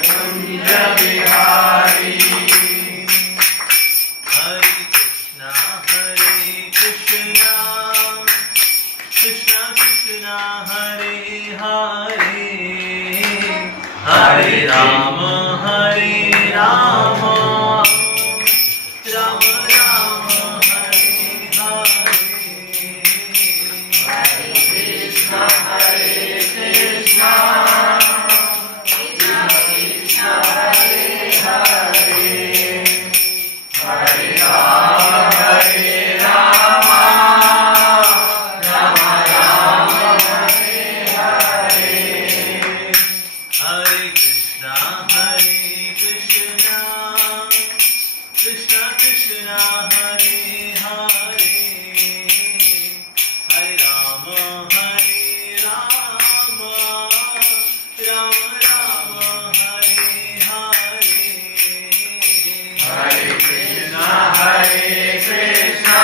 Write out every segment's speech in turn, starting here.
कुंज बिहारी। हरे कृष्णा कृष्णा कृष्णा हरे हरे, हरे राम राम राम हरे हरे। हरे कृष्णा कृष्णा कृष्णा कृष्णा हरे हरे, हरे राम राम राम हरे हरे। हरे कृष्णा कृष्णा कृष्णा हरे हरे, हरे राम राम राम हरे हरे। हरे कृष्णा कृष्णा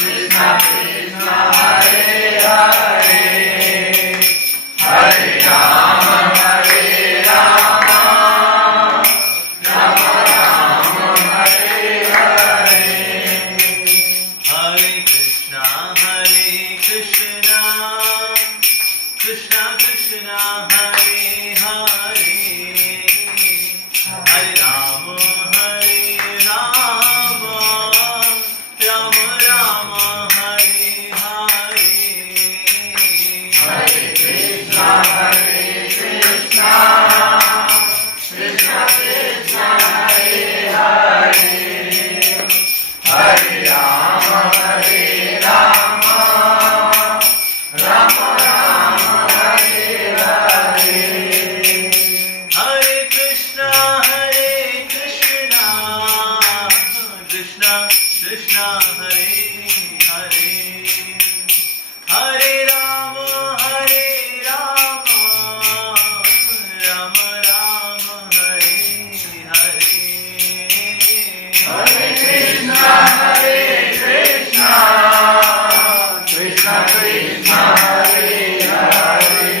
कृष्णा कृष्णा हरे हरे, हरे राम राम राम हरे हरे। हरे कृष्णा कृष्णा कृष्णा हरे हरे, हरे राम राम राम हरे हरे। हरे कृष्णा कृष्णा कृष्णा कृष्णा हरे हरे, हरे राम राम राम हरे हरे। हरे कृष्णा कृष्णा कृष्णा हरे हरे, हरे राम राम राम हरे हरे। हरे कृष्णा कृष्णा कृष्णा कृष्णा हरे हरे,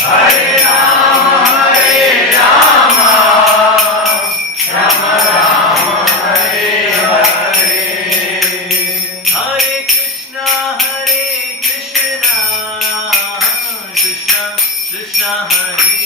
हरे राम राम राम हरे हरे। हरे कृष्णा कृष्णा कृष्णा हरे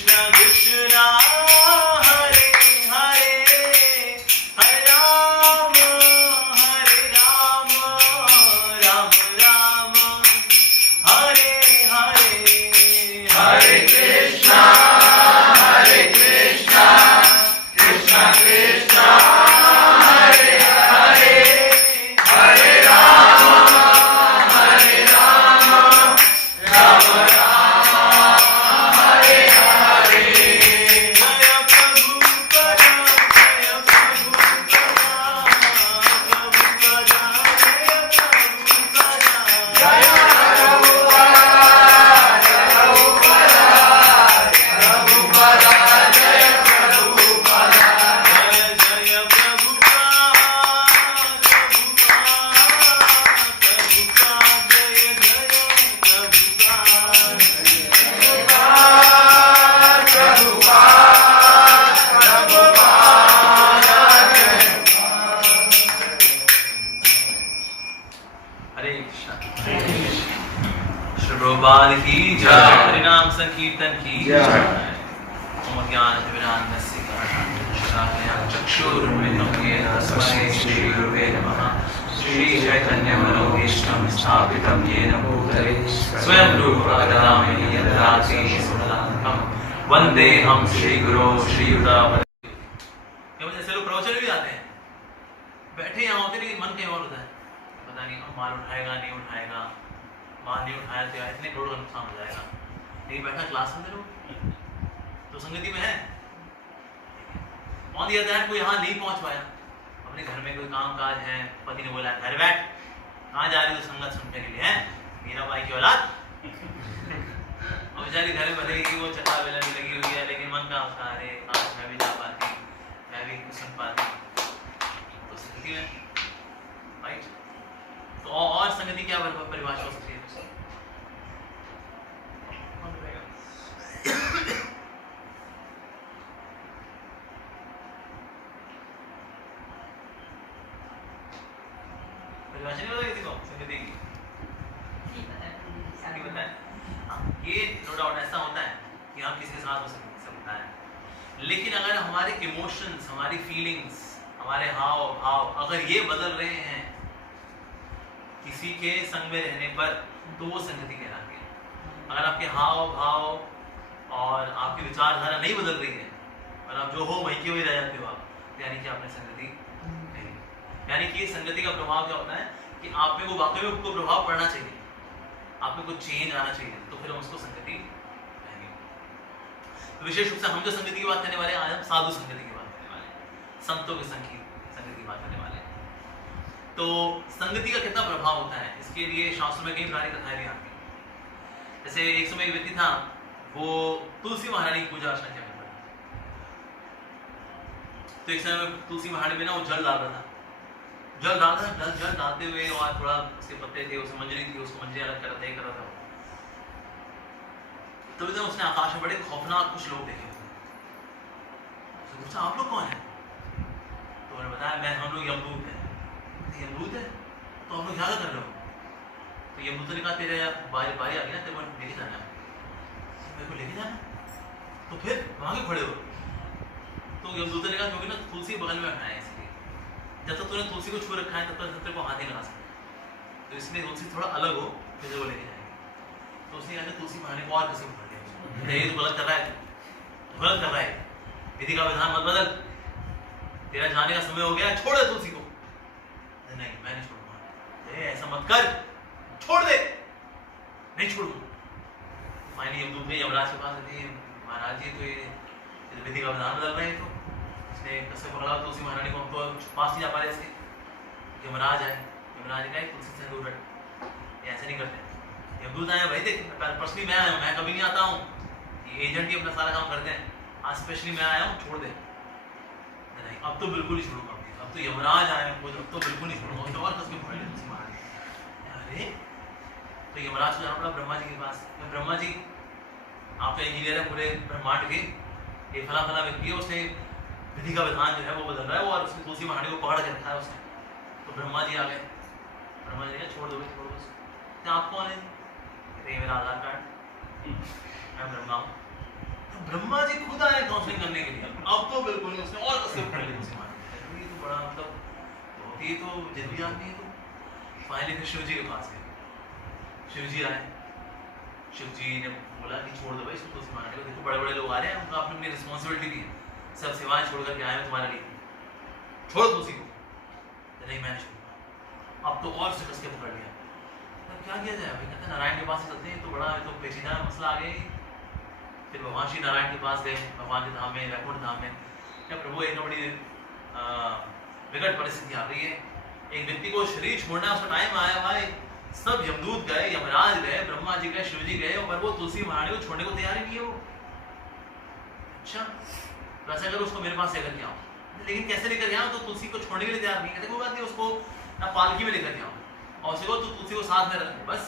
Krishna Krishna Hare Hare Hare Rama Rama Rama Hare Hare Hare Krishna, Krishna Krishna, Hare Hare, Hare Rama, Rama Rama, Hare Hare. Jaya Prabhupada, Jaya Prabhupada, Prabhupada, Jaya Prabhupada. Prabhupada की जय, हरिनाम संकीर्तन की जय। ओम ज्ञानतिमिरान्धस्य चक्षुरुन्मिलितं येन तस्मै श्रीगुरुवे नमः। श्रीचैतन्यमनोभीष्टं स्थापितं येन भूतले स्वयं रूपा ददामि यददाति स्वदानकं वन्देऽहं श्रीगुरो श्रीयुतापदे। जैसे लोग प्रवचन भी आते हैं, बैठे यहाँ होते लेकिन मन कहीं और होता है, पता नहीं माल उठाएगा नहीं उठाएगा, माल नहीं उठाया तो इतने करोड़ का नुकसान हो जाएगा। लेकिन बैठा क्लास में लोग तो संगति में है। ऑन द अदर हैंड कोई यहाँ नहीं पहुंच पाया, अपने घर में कोई काम काज है, पति ने बोला घर बैठ, कहाँ जा रही हो संगत सुनने के लिए, है मीरा बाई की औलाद। और बेचारी घर में भले कि वो चटा बेला भी लगी हुई है, लेकिन मन का उसका अरे काश मैं भी जा पाती, मैं भी कुछ सुन पाती। तो संगति में राइट। तो और संगति क्या परिभाषा हो सकती है? परिभाषा नहीं बताई किसी को संगति की? ये नो डाउट ऐसा होता है कि हम किसी के साथ हो सकता है, लेकिन अगर हमारे इमोशंस, हमारी फीलिंग्स, हमारे हाव भाव अगर ये बदल रहे हैं किसी के संग में रहने पर, तो वो संगति कहलाती है। अगर आपके हाव भाव और आपकी विचारधारा नहीं बदल रही है और आप जो हो वही के वही रह जाते हो आप, यानी कि आपने संगति नहीं। यानी कि संगति का प्रभाव क्या होता है कि आप में वो वाकई में उसको प्रभाव पड़ना चाहिए, आप में कुछ चेंज आना चाहिए, तो फिर हम उसको संगति कहेंगे। तो विशेष रूप से हम जो संगति की बात करने वाले हैं, आज हम साधु संगति की बात करने वाले हैं, संतों की संगति की बात करने वाले हैं। तो संगति का कितना प्रभाव होता है, इसके लिए शास्त्रों में कई सारी कथाएं भी आती हैं। जैसे एक समय एक व्यक्ति था, वो तुलसी महारानी की पूजा अर्चना किया करता था। तो एक समय तुलसी महारानी में ना वो जल डाल रहा था, जल डालते हुए और थोड़ा उसके पत्ते थे, उसमें मंजरी थी, उसको मंजरी अलग कर रहा था। तो इधर उसने आकाश में बड़े खौफनाक कुछ लोग देखे। उसने पूछा आप लोग कौन हैं? तो उन्होंने बताया मैं हम लोग यमदूत हैं। यमदूत है तो हम लोग क्या कर रहे हो? तो यमदूत ने कहा तेरे बारी आ गई ना, तेरे को लेके जाना है। मेरे को लेके जाना? तो फिर वहां क्यों खड़े हो? तो यमदूत ने कहा क्योंकि ना तुलसी बगल में बैठा है, इसलिए जब तक तूने तुलसी को छू रखा है तब तक तेरे को हाथ नहीं लगा सकता, तो इसलिए तुलसी थोड़ा अलग हो फिर वो लेके जाएंगे। तो उसने कहा तुलसी महारानी को और किसी को पकड़ लिया, ये तो गलत कर रहा है, विधि का विधान मत बदल, तेरा जाने का समय हो गया, छोड़ दे तुलसी को। नहीं मैं नहीं छोड़ूंगा, ऐसा मत कर, छोड़ दे, नहीं छोड़ूंगा। फाइनली यमदूत ने यमराज के पास आते, महाराज जी तो ये विधि का विधान बदल रहे हैं, तो इसने कैसे पकड़ा तुलसी महारानी को, हम तो पास नहीं जा पा रहे इसके। यमराज आए, यमराज ने कहा तुलसी से दूर बैठ, ऐसे नहीं करते। यमदूत आया, भाई देख पर्सनली मैं आया हूँ, मैं कभी नहीं आता हूँ, ये एजेंट ही अपना सारा काम करते हैं, आज स्पेशली मैं आया हूँ, छोड़ दे। नहीं अब तो बिल्कुल ही छोड़ूंगा, अब तो यमराज आए हैं, अब तो बिल्कुल नहीं छोड़ूंगा, तो और कसम पकड़ ले तुलसी महारानी। अरे तो यमराज को जाना पड़ा ब्रह्मा जी के पास। ब्रह्मा जी आप तो इंजीनियर है पूरे ब्रह्मांड के, ये फला फला व्यक्ति है, उसने विधि का विधान जो है वो बदल रहा है, और उसने तुलसी महारानी को पकड़ के रखा है उसने। तो ब्रह्मा जी आ गए, ब्रह्मा जी ने छोड़ दो उसको। आप कौन है? ये मेरा आधार कार्ड, मैं ब्रह्मा हूँ। तो ब्रह्मा जी खुद आए काउंसलिंग करने के लिए। अब तो बिल्कुल नहीं, उसने और कसके पकड़ ली तुलसी महारानी। ये तो बड़ा मतलब बहुत ही तो जिद्दी आदमी है। तो फाइनली फिर शिव जी के पास गए। शिव जी आए, शिव जी ने बोला कि छोड़ दो भाई इसको, तुलसी महारानी को, देखो बड़े बड़े लोग आ रहे हैं, उनको आपने अपनी रिस्पॉन्सिबिलिटी दी है, सब सेवाएं छोड़ करके आए हैं तुम्हारे लिए, छोड़ो तुलसी को। नहीं मैं नहीं छोड़ूंगा। अब तो और से कस के पकड़ लिया। तो क्या किया जाए भाई, कहते नारायण के पास चलते हैं, तो बड़ा तो पेचीदा मसला आ गया। फिर भगवान श्री नारायण के पास गए, भगवान के धाम में, वैकुंठ धाम में। क्या प्रभु एक बड़ी विकट परिस्थिति आ गई है, एक व्यक्ति को शरीर छोड़ना, उसका टाइम आया भाई, सब यमदूत गए, यमराज गए, ब्रह्मा जी गए, शिव जी गए, और वो तुलसी महारानी को छोड़ने को तैयार ही नहीं है वो। अच्छा तो ऐसा करो उसको मेरे पास लेकर के आओ। लेकिन कैसे लेकर आओ, तो तुलसी को छोड़ने के लिए तैयार नहीं। कहते कोई बात नहीं, उसको ना पालकी में लेकर के आओ और उसको तो तुलसी को साथ में रखो, बस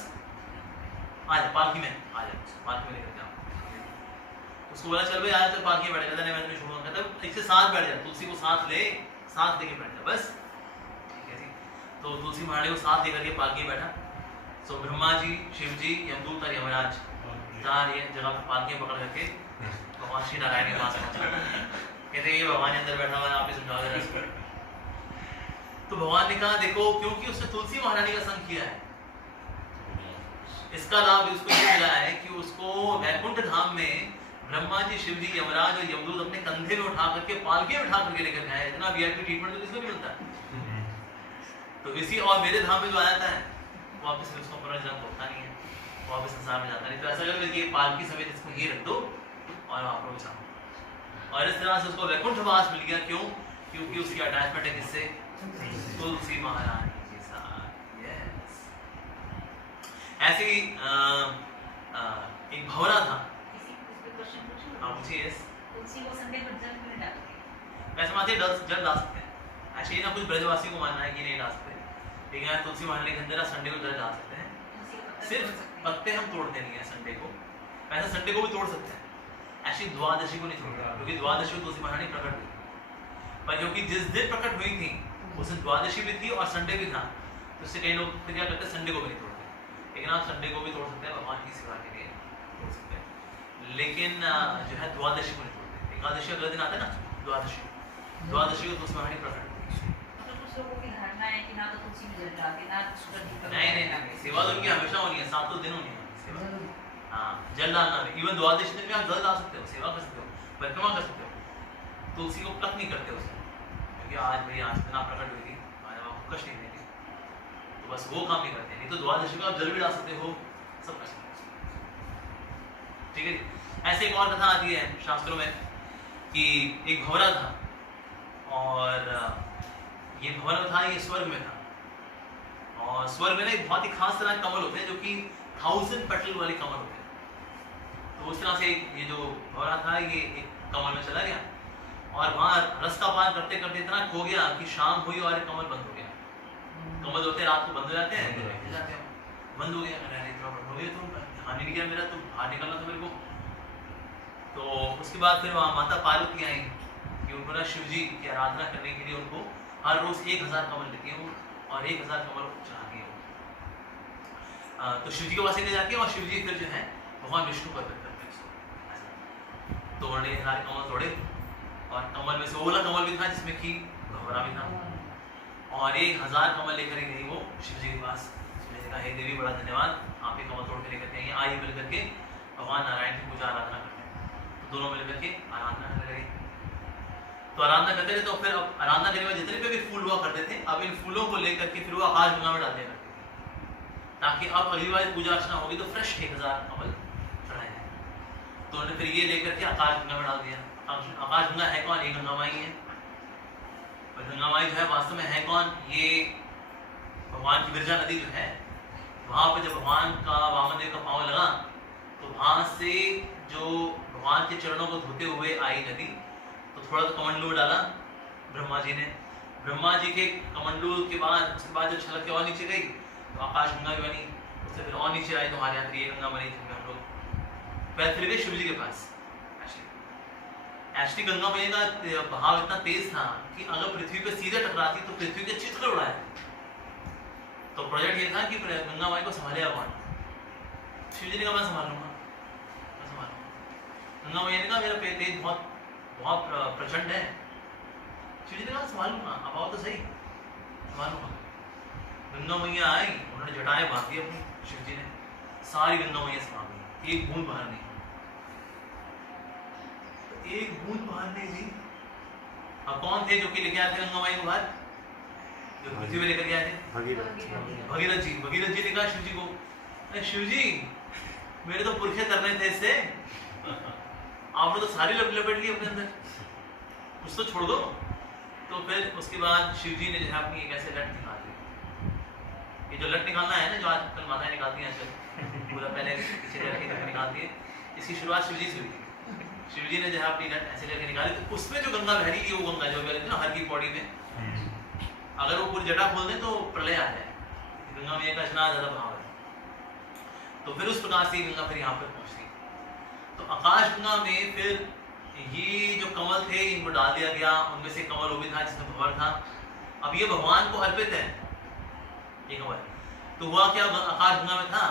आ जा पालकी में, आ जा पालकी में लेकर के आओ। उसको बोला चल भाई आ जा, तो पालकी में बैठ जाता, नहीं मैं तुम्हें छोड़ूंगा। कहता इससे साथ बैठ जा, तुलसी को साथ ले, साथ लेके बैठ जा, बस ठीक है जी। तो तुलसी महारानी को साथ लेकर के पालकी में बैठा। सो ब्रह्मा जी, शिव जी, यमदूत और यमराज चार ये जगह पर पालकी पकड़ करके भगवान श्री नारायण के पास पहुंचा। कहते ये भगवान अंदर बैठा हुआ है, आप ही समझा दे इसको। तो भगवान ने कहा देखो, क्योंकि उसने तुलसी महारानी का संग किया है, इसका लाभ उसको ये मिला है कि उसको वैकुंठ धाम में ब्रह्मा जी, शिव जी, यमराज और यमदूत अपने कंधे में उठा करके पालकी में उठा करके लेकर गए। इतना वीआईपी ट्रीटमेंट तो किसी को नहीं मिलता है। तो इसी और मेरे धाम में जो आ जाता है वापस उसको पुनर्जन्म होता नहीं है, वापस संसार में जाता नहीं। तो ऐसा करके ये पालकी समेत इसको ही रख दो और वहां पर जाओ। और इस तरह से उसको वैकुंठ वास मिल गया। क्यों? क्योंकि उसकी अटैचमेंट है किससे? तुलसी महारानी के साथ। यस। ऐसे ही एक भंवरा था। हाँ पूछिए। यस। तुलसी को संडे पर जल क्यों नहीं डालते? वैसे माते जल डाल सकते हैं। ऐसे ना कुछ ब्रजवासियों को मानना है कि नहीं डाल सकते, लेकिन यहाँ तुलसी महारानी के अंदर संडे को जल डाल सकते हैं। सिर्फ पत्ते हम तोड़ते नहीं है संडे को, वैसे संडे को भी तोड़ सकते हैं, ऐसी द्वादशी को नहीं तोड़ते, क्योंकि द्वादशी को तुलसी महारानी प्रकट हुई। पर क्योंकि जिस दिन प्रकट हुई थी उस दिन द्वादशी भी थी और संडे भी था, तो इससे कई लोग फिर क्या करते हैं, संडे को भी नहीं तोड़ते। लेकिन आप संडे को भी तोड़ सकते हैं, भगवान की सेवा के लिए तोड़ सकते हैं, लेकिन जो है द्वादशी को नहीं तोड़ते। एकादशी अगले दिन आता है ना द्वादशी, द्वादशी को तुलसी महारानी प्रकट हुई। तो कुछ लोगों की धारणा है कि ना तो तुलसी में जल डालते, ना शुक्र दीपक। नहीं, सेवा तो उनकी हमेशा होनी है, 7 दिन होनी है सेवा। हाँ, जल डालना भी, इवन द्वादशी दिन में आप जल डाल सकते हो, सेवा कर सकते हो, परिक्रमा कर सकते हो। तुलसी को प्लक नहीं करते उसे, क्योंकि आज भाई आज दिन आप प्रकट हुई थी, आज आपको कष्ट नहीं देगी, तो बस वो काम नहीं करते। नहीं तो द्वादशी को आप जल भी डाल सकते हो, सब कर सकते हो। ठीक है। ऐसे एक और कथा आती है शास्त्रों में कि एक भंवरा था, और ये भंवरा था, ये स्वर्ग में था। और स्वर्ग में ना एक बहुत ही खास तरह के कमल होते हैं, जो कि 1000 पेटल वाले कमल होते हैं। तो उस तरह से ये जो भंवरा था, ये एक कमल में चला गया और वहां रस का पान करते करते इतना खो गया कि शाम हुई और एक कमल बंद हो गया। कमल होते रात को बंद हो जाते हैं, बंद हो गया। तो हानि नहीं किया मेरा, तो बाहर निकलना था मेरे को। तो उसके बाद फिर वहां माता पार्वती आई कि उन्होंने शिव जी की आराधना करने के लिए उनको हर रोज 1000 कमल लेती है वो, और 1000 कमल चढ़ाती है वो। तो शिव जी के पास ले जाती है, और शिव जी फिर जो है भगवान विष्णु पर करते हैं इसको। तो उन्होंने सारे कमल तोड़े, और कमल में से वो वाला कमल भी था जिसमें कि भंवरा भी था, और 1000 कमल लेकर ही गई वो शिव जी के पास। उसने कहा हे देवी, बड़ा धन्यवाद, आप ये कमल तोड़ के लेकर के आई। मिल करके भगवान नारायण की पूजा आराधना करते हैं। तो दोनों मिलकर के आराधना करने लगे। तो आराधना करते रहे, तो फिर अब आराधना करने में जितने पे भी फूल हुआ करते थे, अब इन फूलों को लेकर के फिर वो आकाशगंगा में डाल दिया करते थे, ताकि अब अगली बार पूजा अर्चना होगी तो फ्रेश 1000 कमल चढ़ाए जाए। तो उन्होंने फिर ये लेकर के आकाशगंगा में डाल दिया। आकाशगंगा है कौन? ये गंगा माई है। और गंगा माई जो है वास्तव में है कौन? ये भगवान की विरजा नदी जो है, वहां पर जब भगवान का वामन देव का पांव लगा, तो वहां से जो भगवान के चरणों को धोते हुए आई नदी, तो थोड़ा तो कमंडलू में डाला ब्रह्मा जी ने। ब्रह्मा जी के कमंडलू के बाद उसके बाद जब छलक के और नीचे गई तो आकाश गंगा भी बनी। उससे फिर और नीचे आई तो हमारे यहाँ फिर ये गंगा बनी थी। हम लोग फिर गए शिव जी के पास। एक्चुअली गंगा मैया का बहाव इतना तेज था कि अगर पृथ्वी पे सीधे टकराती तो पृथ्वी के चित्र उड़ाए। तो प्रोजेक्ट ये था कि गंगा माई को संभालेगा कौन? शिव जी ने कहा मैं संभालूंगा। गंगा मैया ने कहा मेरा पेट तेज बहुत बहुत प्रचंड है। शिव जी ने कहा संभाल लूंगा, अब आओ तो सही, संभाल लूंगा। गंगा मैया आई, उन्होंने जटाएं बांध दी अपनी, शिव जी ने, सारी गंगा मैया समा गई, एक बूंद बाहर नहीं, एक बूंद बाहर नहीं जी। अब कौन थे जो कि लेके आए थे गंगा मैया को बाहर, जो पृथ्वी पे लेकर के आए थे? भगीरथ जी। भगीरथ जी ने कहा शिव जी को, अरे शिव जी मेरे तो पुरखे तरने थे इससे, आपने तो सारी लपेट ली अपने अंदर, कुछ तो छोड़ दो। तो फिर उसके बाद शिव जी ने जो है अपनी एक ऐसे लट निकाल ली। ये जो लट निकालना है ना, जो आजकल माताएं निकालती हैं, आजकल पूरा पहले पीछे रख के निकालती है, इसकी शुरुआत शिव जी से हुई। शिव जी ने जो है अपनी लट ऐसे करके निकाली, तो उसमें जो गंगा बह रही है, वो गंगा जो बह रही है ना हर की बॉडी में, अगर वो पूरी जटा खोल दें तो प्रलय आ जाए। गंगा मैया का इतना ज्यादा भाव है। तो फिर उस प्रकार से गंगा फिर यहाँ पर पहुंचती। तो आकाश गंगा में फिर ये जो कमल थे इनको डाल दिया गया, उनमें से कमल वो भी था जिसमें भंवर था। अब ये भगवान को अर्पित है ये कमल। तो हुआ क्या, आकाश गंगा में था,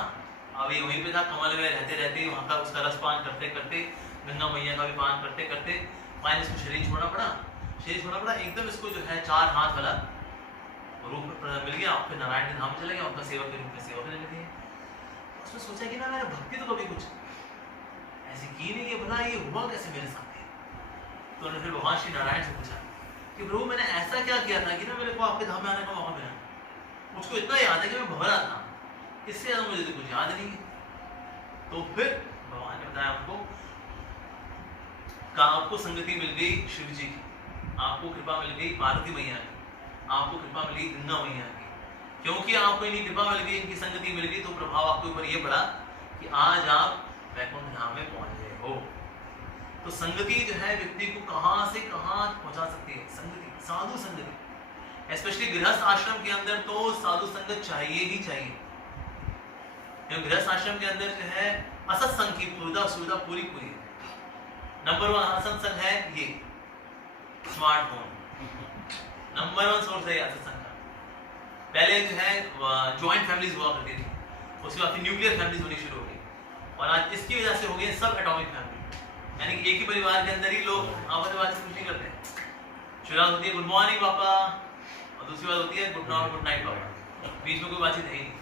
अब ये वहीं पे था, कमल में रहते रहते वहां का उसका रस पान करते करते, गंगा मैया का भी पान करते करते, पानी इसको शरीर छोड़ना पड़ा। शरीर छोड़ना पड़ा, एकदम इसको जो है 4 हाथ वाला रूप मिल गया। फिर नारायण के धाम चले गया, उनका सेवक के रूप में सेवा करने लगे। उसने सोचा कि ना मैंने भक्ति तो कभी कुछ ऐसी की नहीं है, भला ये हुआ कैसे मेरे साथ। तो उन्होंने फिर भगवान श्री नारायण से पूछा कि प्रभु मैंने ऐसा क्या किया था कि ना मेरे को आपके धाम में आने का मौका मिला। मुझको इतना याद है कि मैं भंवरा था, इससे ज्यादा मुझे तो कुछ याद नहीं है। तो फिर भगवान ने बताया हमको कि आपको संगति मिल गई शिव जी की, आपको कृपा मिल गई पार्वती मैया की, आपको कृपा मिली गंगा मैया की। क्योंकि आपको इनकी कृपा मिल गई, इनकी संगति मिल गई, तो प्रभाव आपके ऊपर ये पड़ा कि आज आप वैकुंठ धाम में पहुंच गए हो। तो संगति जो है व्यक्ति को कहां से कहां पहुंचा सकती है। संगति, साधु संगति, स्पेशली गृहस्थ आश्रम के अंदर तो साधु संगत चाहिए ही चाहिए। गृहस्थ आश्रम के अंदर जो है असत्संग की सुविधा पूरी है। नंबर 1 असत्संग है ये स्मार्टफोन, नंबर 1 सोर्स है असत्संग का। पहले जो है ज्वाइंट फैमिलीज हुआ करती थी, उसके बाद न्यूक्लियर फैमिलीज होनी शुरू हो गई, और आज इसकी वजह से हो गई सब एटॉमिक फैमिली, यानी कि एक ही परिवार के अंदर ही लोग आपस में बात कुछ नहीं करते। शुरुआत होती है गुड मॉर्निंग पापा, और दूसरी बात होती है गुड नाइट पापा, बीच में कोई बातचीत है ही नहीं।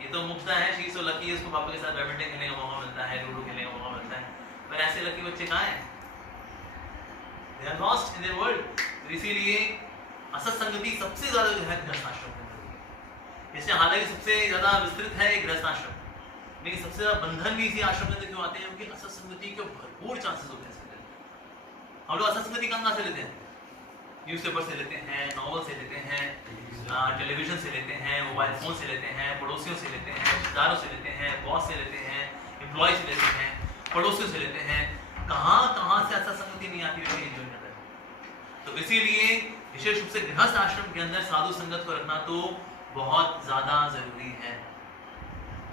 ये तो मुफ्ता है, शी सो लकी, उसको पापा के साथ बैडमिंटन खेलने का मौका मिलता है, लूडो खेलने का मौका मिलता है, पर ऐसे लकी बच्चे कहाँ हैं? They are lost in their world। तो इसीलिए असत्संगति सबसे ज्यादा जो है गृहस्थ आश्रम के अंदर होती है। इससे हालांकि सबसे ज्यादा विस्तृत है गृहस्थ आश्रम, लेकिन सबसे ज्यादा बंधन भी इसी आश्रम के अंदर क्यों आते हैं? क्योंकि असत्संगति के भरपूर चांसेस होते हैं इसके। हम लोग असत्संगति कहाँ से लेते हैं? न्यूज़पेपर से लेते हैं, नॉवल से लेते हैं, टेलीविजन से लेते हैं, मोबाइल फोन से लेते हैं, पड़ोसियों से लेते हैं, रिश्तेदारों से लेते हैं, बॉस से लेते हैं, एम्प्लॉय से लेते हैं, पड़ोसियों से लेते हैं। कहाँ से असत्संगति नहीं आती है जीवन के अंदर। तो इसीलिए विशेष रूप से गृहस्थ आश्रम के अंदर साधु संगत को रखना तो बहुत ज्यादा जरूरी है।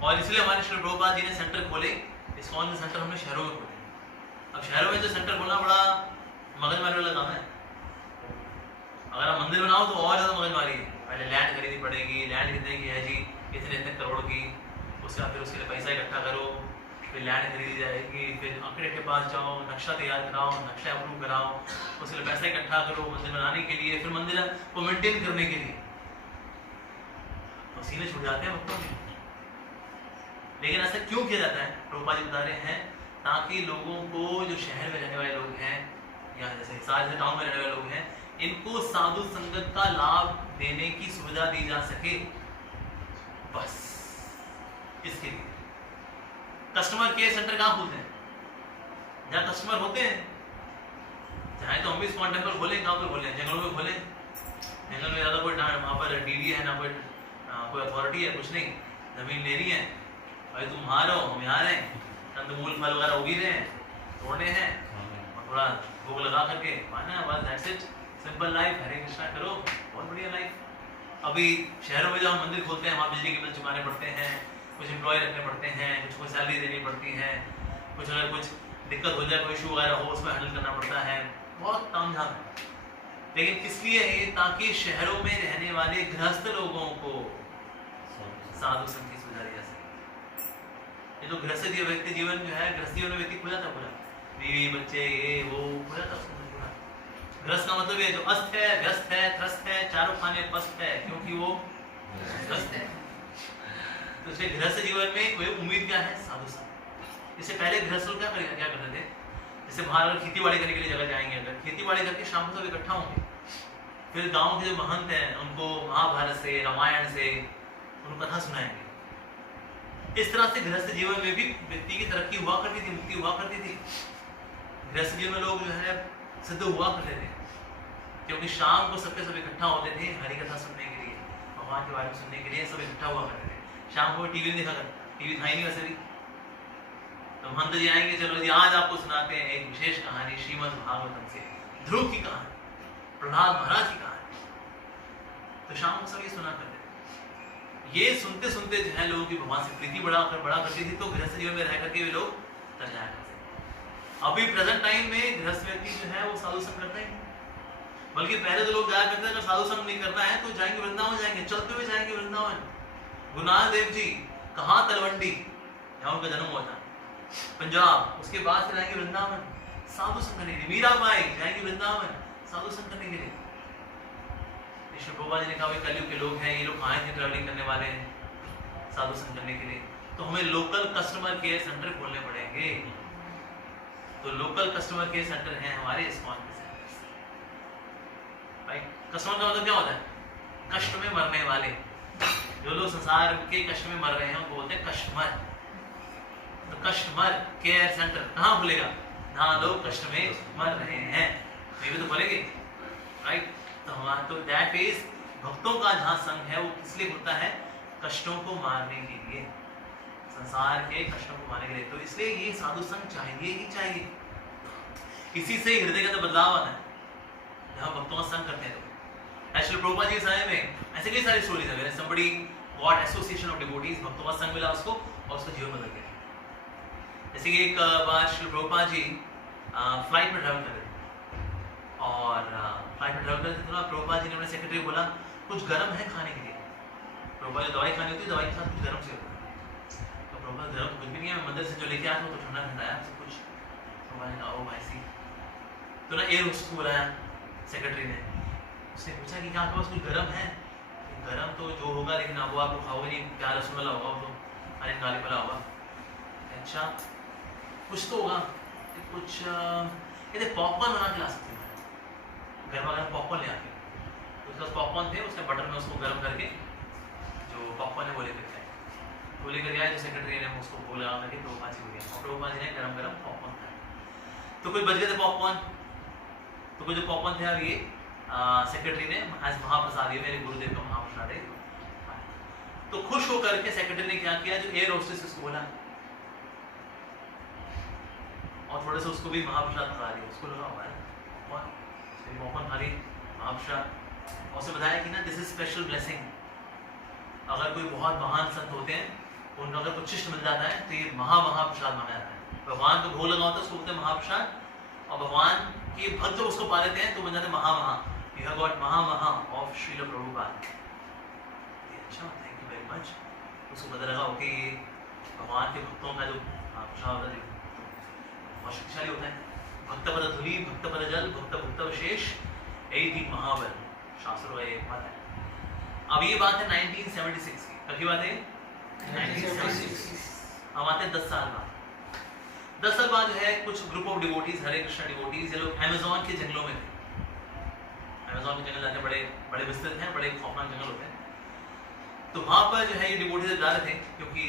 और इसलिए हमारे श्री प्रभुपाद जी ने सेंटर खोले, इस्कॉन के सेंटर हमने शहरों में खोले। अब शहरों में जो सेंटर खोलना बड़ा मगजमारी वाला काम है। अगर आप मंदिर बनाओ तो और ज्यादा मगजमारी है। पहले लैंड खरीदनी पड़ेगी, लैंड कितने की है जी, इतने करोड़ की, उसके बाद फिर उसके लिए पैसा इकट्ठा करो, फिर लैंड खरीदी जाएगी, फिर आंकड़े के पास जाओ, नक्शा तैयार कराओ, नक्शा अप्रूव कराओ, उसके लिए पैसा इकट्ठा करो मंदिर बनाने के लिए, फिर मंदिर को मेंटेन करने के लिए पसीने छूट जाते हैं भक्तों के। लेकिन ऐसा क्यों किया जाता है? प्रभुपाद जी बता रहे हैं ताकि लोगों को, जो शहर में रहने वाले लोग हैं या जैसे हिसार से टाउन में रहने वाले लोग हैं, इनको साधु संगत का लाभ देने की सुविधा दी जा सके, बस इसके लिए। कस्टमर केयर सेंटर कहाँ खुलते हैं? जहाँ कस्टमर होते हैं। चाहे तो हम भी स्पॉन टेम्पल खोलें, कहाँ पर खोलें? जंगलों में खोलें। जंगल में ज़्यादा कोई ना वहाँ पर डीडी है, ना कोई अथॉरिटी है, कुछ नहीं, जमीन लेनी है, भाई तुम वहाँ रहो, हम यहाँ रहें, कंदमूल फल वगैरह उगी रहे हैं, तोड़ने हैं और थोड़ा भोग लगा करके पाना, बस दैट्स इट। सिंपल लाइफ, हरे कृष्णा करो, बहुत बढ़िया लाइफ। अभी शहरों में जब हम मंदिर खोलते हैं वहाँ बिजली के बिल चुकाने पड़ते हैं, कुछ एम्प्लॉय रखने पड़ते हैं, कुछ को सैलरी देनी पड़ती है, कुछ अगर कुछ दिक्कत हो जाए, कोई इशू वगैरह हो, उसको हैंडल करना पड़ता है, बहुत तामझाम है। लेकिन किस लिए है? ताकि शहरों में रहने वाले गृहस्थ लोगों को साधु संत की सुविधा दी जा सके। ये तो गृहस्थ व्यक्ति जीवन जो है, गृहस्थ जीवन में व्यक्ति खो जाता है पूरा, बीवी बच्चे ये वो खो जाता है उसके अंदर पूरा। गृहस्थ का मतलब ये जो अस्त है, व्यस्त है, त्रस्त है, चारों खाने पस्त है, क्योंकि वो गृहस्थ है। तो इसलिए गृहस्थ जीवन में कोई उम्मीद क्या है? साधु संग। इससे पहले गृहस्थ लोग क्या करते थे? जैसे बाहर अगर खेती बाड़ी करने के लिए जगह जाएंगे, अगर खेती बाड़ी करके शाम को सब इकट्ठा होंगे, फिर गांव के जो महंत हैं उनको महाभारत से, रामायण से उनको कथा सुनाएंगे। इस तरह से गृहस्थ जीवन में भी व्यक्ति की तरक्की हुआ करती थी, मुक्ति हुआ करती थी। गृहस्थ जीवन में लोग जो है सिद्ध हुआ करते थे, क्योंकि शाम को सबके सब इकट्ठा होते थे हरि कथा सुनने के लिए, भगवान के बारे में सुनने के लिए सब इकट्ठा हुआ करते थे। शाम को टीवी नहीं देखा करता, टीवी था ही नहीं वैसे भी। तो महंत जी आएंगे, चलो जी आज आपको सुनाते हैं एक विशेष कहानी श्रीमद् भागवतम से, ध्रुव की कहानी, प्रहलाद महाराज की कहानी। तो शाम को सब ये सुना करते थे। ये सुनते सुनते जो है लोगों की भगवान से प्रीति बढ़ा करती थी, तो गृहस्थ जीवन में रह करके वे लोग तर जाया करते थे। अभी प्रेजेंट टाइम में गृहस्थ व्यक्ति जो है वो साधु संग करता ही नहीं, बल्कि पहले तो लोग जाया करते थे अगर साधु संग नहीं करना है तो जाएंगे वृंदावन, जाएंगे चलते हुए जाएंगे वृंदावन। गुरु नानक देव जी कहाँ? तलवंडी, जहाँ उनका जन्म हुआ था, पंजाब। उसके बाद से जाएंगे वृंदावन साधु संग करने के लिए। मीराबाई जाएंगे वृंदावन साधु संग करने के लिए। श्री प्रभुपाद जी ने कहा कलयुग के लोग हैं, ये लोग आए थे ट्रैवलिंग करने वाले हैं साधु संग करने के लिए, तो हमें लोकल कस्टमर केयर सेंटर खोलने पड़ेंगे। तो लोकल कस्टमर केयर सेंटर हैं हमारे इस्कॉन के सेंटर्स। भाई कस्टमर का मतलब क्या होता है? कष्ट में मरने वाले, जो लोग संसार के कष्ट में मर रहे हैं उनको बोलते हैं कस्टमर। तो कस्टमर केयर सेंटर कहाँ खुलेगा? जहाँ लोग कष्ट में मर रहे हैं, ये भी तो खोलेंगे, राइट? तो हमारा तो दैट इज भक्तों का जहाँ संग है वो किस लिए होता है? कष्टों को मारने के लिए, संसार के कष्टों को मारने के लिए। तो इसलिए ये साधु संग चाहिए ही चाहिए। इसी से हृदय के अंदर बदलाव आता है जहाँ भक्तों का संग करते हैं। तो श्री प्रभुपाद जी के समय में ऐसे कई सारी स्टोरीज है, somebody got association of devotees, भक्तों का संग मिला उसको और उसका जीवन बदल गया। जैसे कि एक बार श्री प्रभुपाद जी फ्लाइट में ट्रैवल कर रहे थे, और फ्लाइट में ट्रैवल कर रहे थे तो प्रभुपाद जी ने अपने सेक्रेटरी को बोला कुछ गर्म है खाने के लिए। प्रभुपाद जी दवाई खानी होती है, दवाई के साथ कुछ गर्म से होता है। तो प्रभुपाद गर्म कुछ भी नहीं है, मैं मंदिर से जो लेके आया था वो तो ठंडा ठंडा है सब कुछ। प्रभुपाद ने कहा ओ भाई सी, तो ना एयर होस्टेस को बुलाया सेक्रेटरी ने, उससे पूछा कि क्या आपके पास कुछ गर्म है? गर्म तो जो होगा, लेकिन अब वो आप खाओगे नहीं, क्या रसमलाई होगा वो तो अरे काली फला होगा। अच्छा कुछ तो होगा, कुछ कहते पॉपकॉर्न बना के ला सकते हैं, गर्मा गर्म पॉपकॉर्न ले आके। तो उसके पास पॉपकॉर्न थे, उसने बटर में उसको गर्म करके जो पॉपकॉर्न है वो लेकर के आए। वो लेकर आए, जो सेक्रेटरी ने उसको वो लगा करके प्रभुपाद जी हो गया, और प्रभुपाद जी ने गर्म गर्म पॉपकॉर्न खाया। तो कोई बच गए थे पॉपकॉर्न, तो कोई जो पॉपकॉर्न थे अब ये सेक्रेटरी ने एज महाप्रसाद, ये मेरे गुरुदेव का महाप्रसाद है। तो खुश होकर के सेक्रेटरी ने क्या किया, जो एयर होस्टेस उसको बोला और थोड़े से उसको भी महाप्रसाद खा दिया। उसको लगा हुआ है पॉपकॉर्न खा ली महाप्रसाद, और उसे बताया कि ना दिस इज स्पेशल ब्लेसिंग। अगर कोई बहुत महान संत होते हैं, उनको अगर कुछ शिष्ट मिल जाता है तो ये महाप्रसाद माना जाता है। भगवान को भोग लगा होता है उसको बोलते हैं महाप्रसाद, और भगवान के भक्त जब उसको पा लेते हैं तो बन जाते हैं महा। यू हैव गॉट महा ऑफ श्रील प्रभुपाद। अच्छा थैंक यू वेरी मच। उसको पता लगा ओके ये भगवान के भक्तों का जो महाप्रसाद होता है बहुत शक्तिशाली होता है। भक्त पद धुली, भक्त पद जल, भक्त भक्त विशेष, यही थी महाबल, शास्त्रों का एक बात है। अब ये बात है 1976 की, कब की बात है? 1976। हम आते हैं 10 साल बाद। 10 साल बाद जो है कुछ group of devotees, Hare Krishna devotees, ये लोग अमेज़न के जंगलों में थे। अमेज़न के जंगल जाते बड़े बड़े विस्तृत हैं, बड़े खौफनाक जंगल होते हैं। तो वहाँ पर जो है ये डिवोटीज जा रहे थे, क्योंकि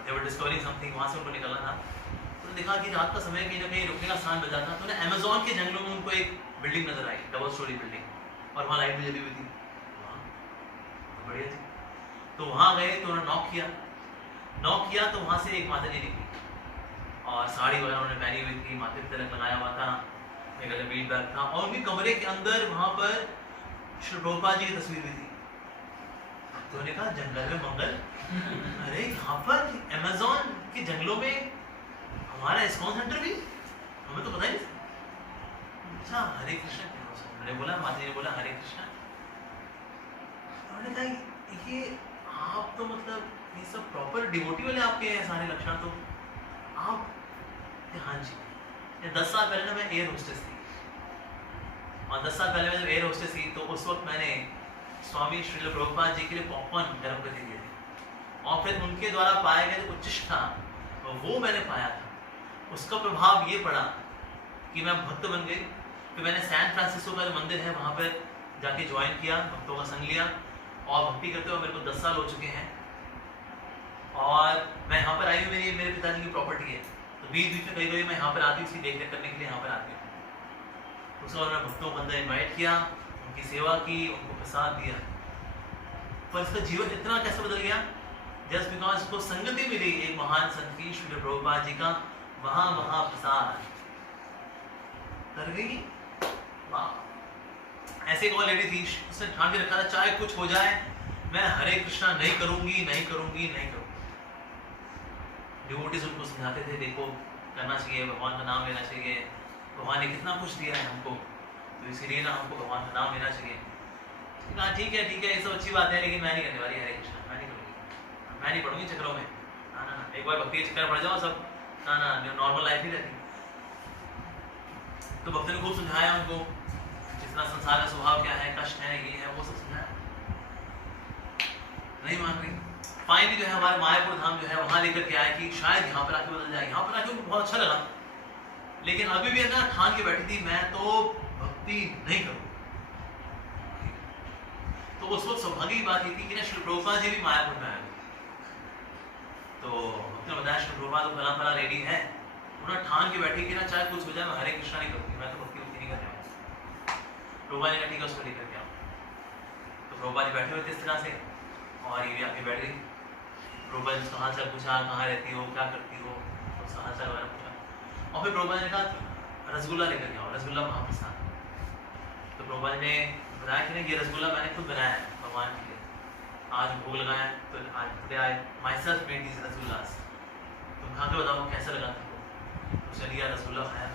दे वर डिस्कवरिंग समथिंग, वहाँ से उनको निकलना था। तो देखा कि रात का समय कहीं ना कहीं रुकने का स्थान बच जाता। तो उन्हें अमेज़न के जंगलों में उनको एक बिल्डिंग नजर आई, डबल स्टोरी बिल्डिंग, और वहाँ लाइट भी जली हुई थी, बढ़िया थी। तो वहाँ गए तो उन्होंने नॉक किया तो वहाँ से एक माता जी निकली, और साड़ी वगैरह उन्होंने पहनी हुई थी, माथे पे तिलक लगाया हुआ था, गले में बीट बैग था, और उनके कमरे के अंदर वहाँ पर श्री प्रभुपाद जी की तस्वीर भी थी। तो उन्होंने कहा जंगल में मंगल, अरे यहाँ पर अमेज़न के जंगलों में हमारा इस्कॉन सेंटर भी, हमें तो पता ही नहीं। अच्छा हरे कृष्णा, मैंने बोला, माता जी ने बोला हरे कृष्णा। उन्होंने कहा ये आप तो मतलब ये सब प्रॉपर डिवोटी वाले आपके हैं सारे लक्षण, तो आप हाँ जी। 10 साल पहले ना मैं एयर होस्टेस थी, और 10 साल पहले मैं जब एयर होस्टेस थी तो उस वक्त मैंने स्वामी श्रील प्रभुपाद जी के लिए पॉपकॉर्न गर्म करके दिए थे, और फिर उनके द्वारा पाया गया जो उच्चिष्ट था वो मैंने पाया था। उसका प्रभाव ये पड़ा कि मैं भक्त बन गई। फिर मैंने सैन फ्रांसिस्को का जो मंदिर है वहाँ पर जाके ज्वाइन किया, भक्तों का संग लिया, और भक्ति करते हुए मेरे को 10 साल हो चुके हैं। और मैं यहाँ पर आई हूँ, मेरे पिताजी की प्रॉपर्टी है, तो बीच बीच में कहीं कहीं मैं यहाँ पर आती हूँ, उसकी देख रेख करने के लिए यहाँ पर आती हूँ। उसके बाद मैंने भक्तों को अंदर इन्वाइट किया, उनकी सेवा की, उनको प्रसाद दिया। पर इसका जीवन इतना कैसे बदल गया, जस्ट बिकॉज उसको संगति मिली एक महान संत की, श्रील प्रभुपाद जी का वहाँ महाप्रसाद कर गई। वाह। ऐसे एक और लेडी थी, उसने ठान के रखा था चाहे कुछ हो जाए मैं हरे कृष्णा नहीं करूंगी, नहीं करूंगी, नहीं करूंगी। डिवोटीज उनको समझाते थे देखो करना चाहिए, भगवान का नाम लेना चाहिए, भगवान ने कितना कुछ दिया है हमको, तो इसीलिए ना हमको भगवान का नाम लेना चाहिए। कहा ठीक है ये सब अच्छी बात है, लेकिन मैं नहीं करने वाली हरे कृष्णा, मैं नहीं करूँगी, मैं नहीं पढ़ूंगी चक्रों में। ना ना ना, एक बार भक्ति के चक्कर पड़ जाओ सब, ना ना नॉर्मल लाइफ ही रहती। तो भक्त ने खूब समझाया उनको, जितना संसार का स्वभाव क्या है, कष्ट है, ये है, वो सब समझाया, नहीं मान रही। फाइनली जो है हमारे मायापुर धाम जो है वहां लेकर के आए कि शायद यहाँ पर आके बदल जाए। यहाँ पर आके उनको बहुत अच्छा लगा, लेकिन अभी भी है ना ठान के बैठी थी मैं तो भक्ति नहीं करूँ। तो उस वक्त सौभाग्य की बात ये थी कि ना श्री प्रभुपाद जी भी मायापुर में आए। तो भक्त ने बताया श्री प्रभुपाद तो भला भला रेडी है, उन्होंने ठान के बैठी कि ना चाहे कुछ हो जाए मैं हरे कृष्णा नहीं करूँगी, मैं तो भक्ति नहीं करने वाली। प्रभुपाद ने कहा ठीक है उसको लेकर के आओ। तो प्रभुपाद जी बैठे हुए थे इस तरह से, और ये भी आके बैठ गई। प्रभुपाद ने उसका हाल चाल पूछा, कहाँ रहती हो, क्या करती हो, उसका हाल चाल वगैरह पूछा, और फिर प्रभुपाद ने कहा रसगुल्ला लेकर के आओ, रसगुल्ला महाप्रसाद। तो प्रभुपाद ने बताया कि ना ये रसगुल्ला मैंने खुद बनाया है भगवान के लिए, आज भोग लगाया है, तो आज टुडे आई माई सेल्फ मेड दिस रसगुल्लास, तुम खा के बताओ कैसा लगा तुमको। उसने लिया रसगुल्ला खाया,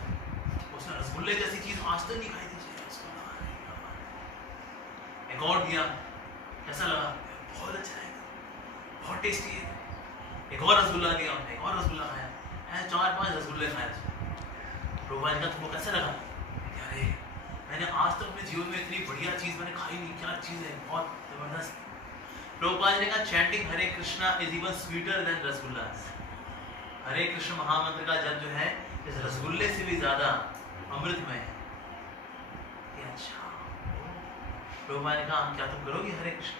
उसने रसगुल्ले जैसी चीज आज तक नहीं खाई थी। एक और दिया, कैसा लगा, बहुत अच्छा है, बहुत टेस्टी है। एक और रसगुल्ला दिया, एक और रसगुल्ला खाया, है 4-5 रसगुल्ले खाए। प्रभुपाद ने कहा तुमको कैसा लगा, अरे मैंने आज तक अपने जीवन में इतनी बढ़िया चीज मैंने खाई नहीं, क्या चीज है, बहुत जबरदस्त। प्रभुपाद ने कहा chanting Hare Krishna is even sweeter than rasgulla. Hare Krishna महामंत्र का जप जो है इस रसगुल्ले से भी ज्यादा अमृतमय है। अच्छा, प्रभुपाद ने कहा क्या तुम करोगी Hare Krishna?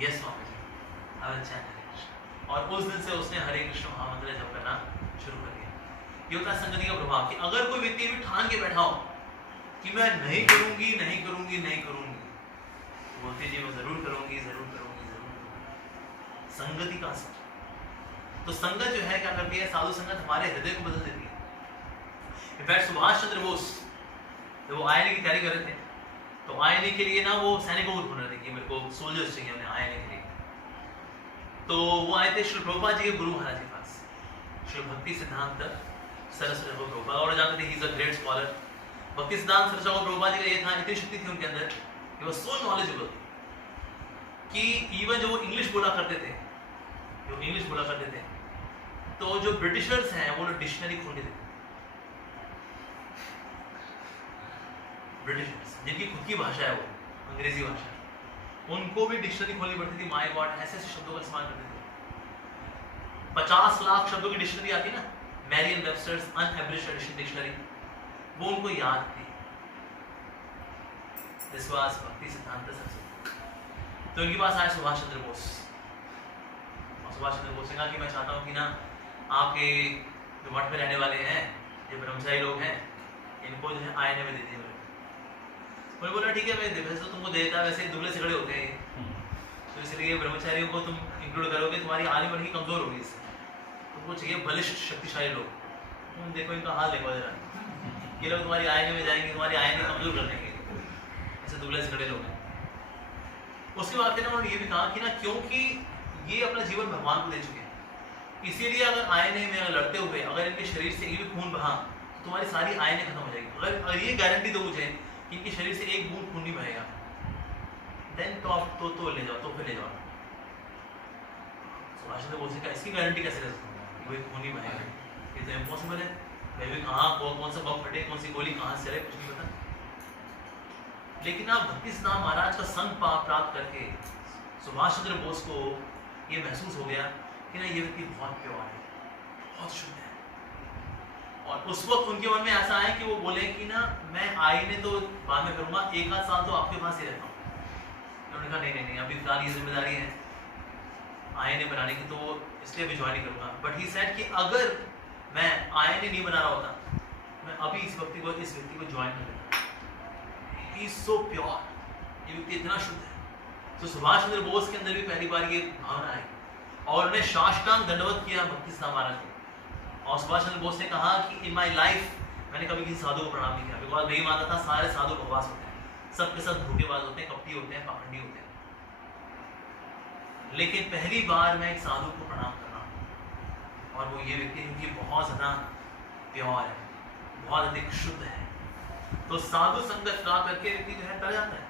Yes Swami ji, I will chant Hare Krishna. और उस दिन से उसने हरे कृष्ण महामंत्र जप करना शुरू कर दिया। ये होता है संगति का प्रभाव, कि अगर कोई व्यक्ति भी ठान के बैठा हो कि मैं नहीं करूंगी, नहीं करूंगी, नहीं करूंगी, तो बोलती जी मैं जरूर करूंगी, जरूर करूंगी, जरूर करूंगी। संगति का असर। तो संगत जो है क्या करती है, साधु संगत हमारे हृदय को बदल देती है। इनफैक्ट सुभाष चंद्र बोस जब वो आईएनए की तैयारी कर रहे थे, तो आईएनए के लिए ना वो सैनिकों को ढूंढ रहे थे कि मेरे को सोल्जर्स चाहिए उन्हें आईएनए के लिए। तो वो आए थे श्री प्रभुपाद जी के गुरु महाराज के पास, श्री भक्ति सिद्धांत सरस्वती प्रभुपाद, और जानते थे he is a great scholar. भक्ति सिद्धांत सरस्वती प्रभुपाद जी का ये था, इतनी शक्ति थी उनके अंदर, ही वाज सो नॉलेजेबल कि इवन जो वो इंग्लिश बोला करते थे, तो जो ब्रिटिशर्स हैं वो लोग डिक्शनरी खोल के देते, ब्रिटिशर्स जिनकी खुद की भाषा है वो अंग्रेजी भाषा, उनको भी डिक्शनरी खोलनी पड़ती थी। माय गॉड, ऐसे ऐसे शब्दों का इस्तेमाल करते थे। 50 लाख शब्दों की डिक्शनरी आती ना, मैरियन वेबस्टर्स अनएब्रिज्ड एडिशन डिक्शनरी, वो उनको याद थी। दिस वाज भक्ति सिद्धांत सरस्वती। तो उनके पास आए सुभाष चंद्र बोस, और सुभाष चंद्र बोस ने कहा कि मैं चाहता हूँ कि ना आपके जो मठ में रहने वाले हैं, जो ब्रह्मचारी लोग हैं, इनको जो है आईएनए में दे दीजिए। उन्होंने बोला ठीक है मैं वैसे तो तुमको देता, वैसे दुबले सिगड़े होते हैं, तो इसलिए ब्रह्मचारियों को तुम इंक्लूड करोगे, तुम्हारी आने बढ़ी कमजोर होगी, इससे तुमको चाहिए बलिष्ठ शक्तिशाली लोग। तुम देखो इनका हाल देखो जरा, ये लोग तुम्हारी आईएनए में जाएंगे, तुम्हारी आईएनए कमजोर कर देंगे, ऐसे दुबले सिगड़े लोग हैं। उसके बाद फिर उन्होंने ये भी कहा कि ना क्योंकि ये अपना जीवन भगवान को दे चुके हैं, इसीलिए अगर आईएनए में लड़ते हुए अगर इनके शरीर से एक भी खून बहा तो तुम्हारी सारी आईएनए खत्म हो जाएगी। अगर ये गारंटी दो मुझे कि इनके शरीर से एक बूंद खून नहीं बहेगा, देन तो आप तो ले जाओ, तो फिर ले जाओ। सुभाष चंद्र बोस ने कहा इसकी गारंटी कैसे ले सकता हूँ कि वो खून नहीं बहेगा, ये तो इम्पॉसिबल है, मैं भी कहाँ कौन सा बम फटे, कौन सी गोली कहाँ से चले, कुछ नहीं पता। लेकिन आप भक्ति सिद्धांत महाराज का संग प्राप्त करके सुभाष चंद्र बोस को ये महसूस हो गया कि ना ये व्यक्ति बहुत प्योर है, बहुत शुद्ध है। और उस वक्त उनके मन में ऐसा है कि वो बोले कि ना मैं आईने तो बाद में करूंगा, 1 आध साल तो आपके पास ही रहता हूँ। उन्होंने कहा नहीं, अभी फिलहाल ये जिम्मेदारी है आईने बनाने की, तो इसलिए अभी ज्वाइन नहीं करूंगा। बट ही सेड कि अगर मैं आईने नहीं बना रहा होता, मैं अभी इस व्यक्ति को ज्वाइन कर लेता। ही इज सो प्योर, ये व्यक्ति इतना शुद्ध है। तो सुभाष चंद्र बोस के अंदर भी पहली बार ये भावना आई और उन्हें साष्टांग दंडवत किया भक्ति सिद्धांत महाराज को। और सुभाष चंद्र बोस ने कहा कि इन माई लाइफ मैंने कभी किसी साधु को प्रणाम नहीं किया, बिकॉज मैं ही मानता था सारे साधु बकवास होते हैं, सबके सब धोखेबाज होते हैं, कपटी होते हैं, पाखंडी होते हैं। लेकिन पहली बार मैं एक साधु को प्रणाम कर रहा हूँ और वो ये व्यक्ति क्योंकि बहुत ज्यादा प्योर है, बहुत अधिक शुद्ध है। तो साधु संगत का करके व्यक्ति जो है तर जाता है।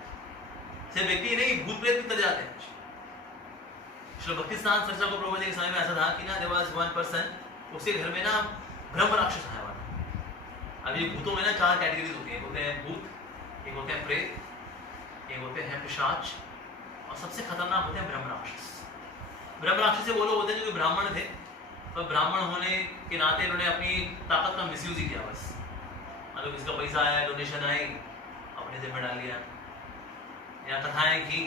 सिर्फ व्यक्ति नहीं, भूत प्रेत भी तर जाते हैं। श्री भक्ति सिद्धांत सरसा को प्रभु जी के समय में ऐसा था कि ना देयर वाज वन पर्सन, उसके घर में ना ब्रह्म राक्षस आया हुआ था। अब ये भूतों में ना 4 कैटेगरीज होती है, एक होते हैं भूत, एक होते हैं प्रेत, एक होते हैं पिशाच और सबसे खतरनाक होते हैं ब्रह्म राक्षस। ब्रह्म राक्षस वो लोग होते हैं जो ब्राह्मण थे, पर ब्राह्मण होने के नाते इन्होंने अपनी ताकत का मिसयूज ही किया। बस मतलब इसका पैसा आया, डोनेशन आई, अपने जेब में डाल लिया, या कथाएं की,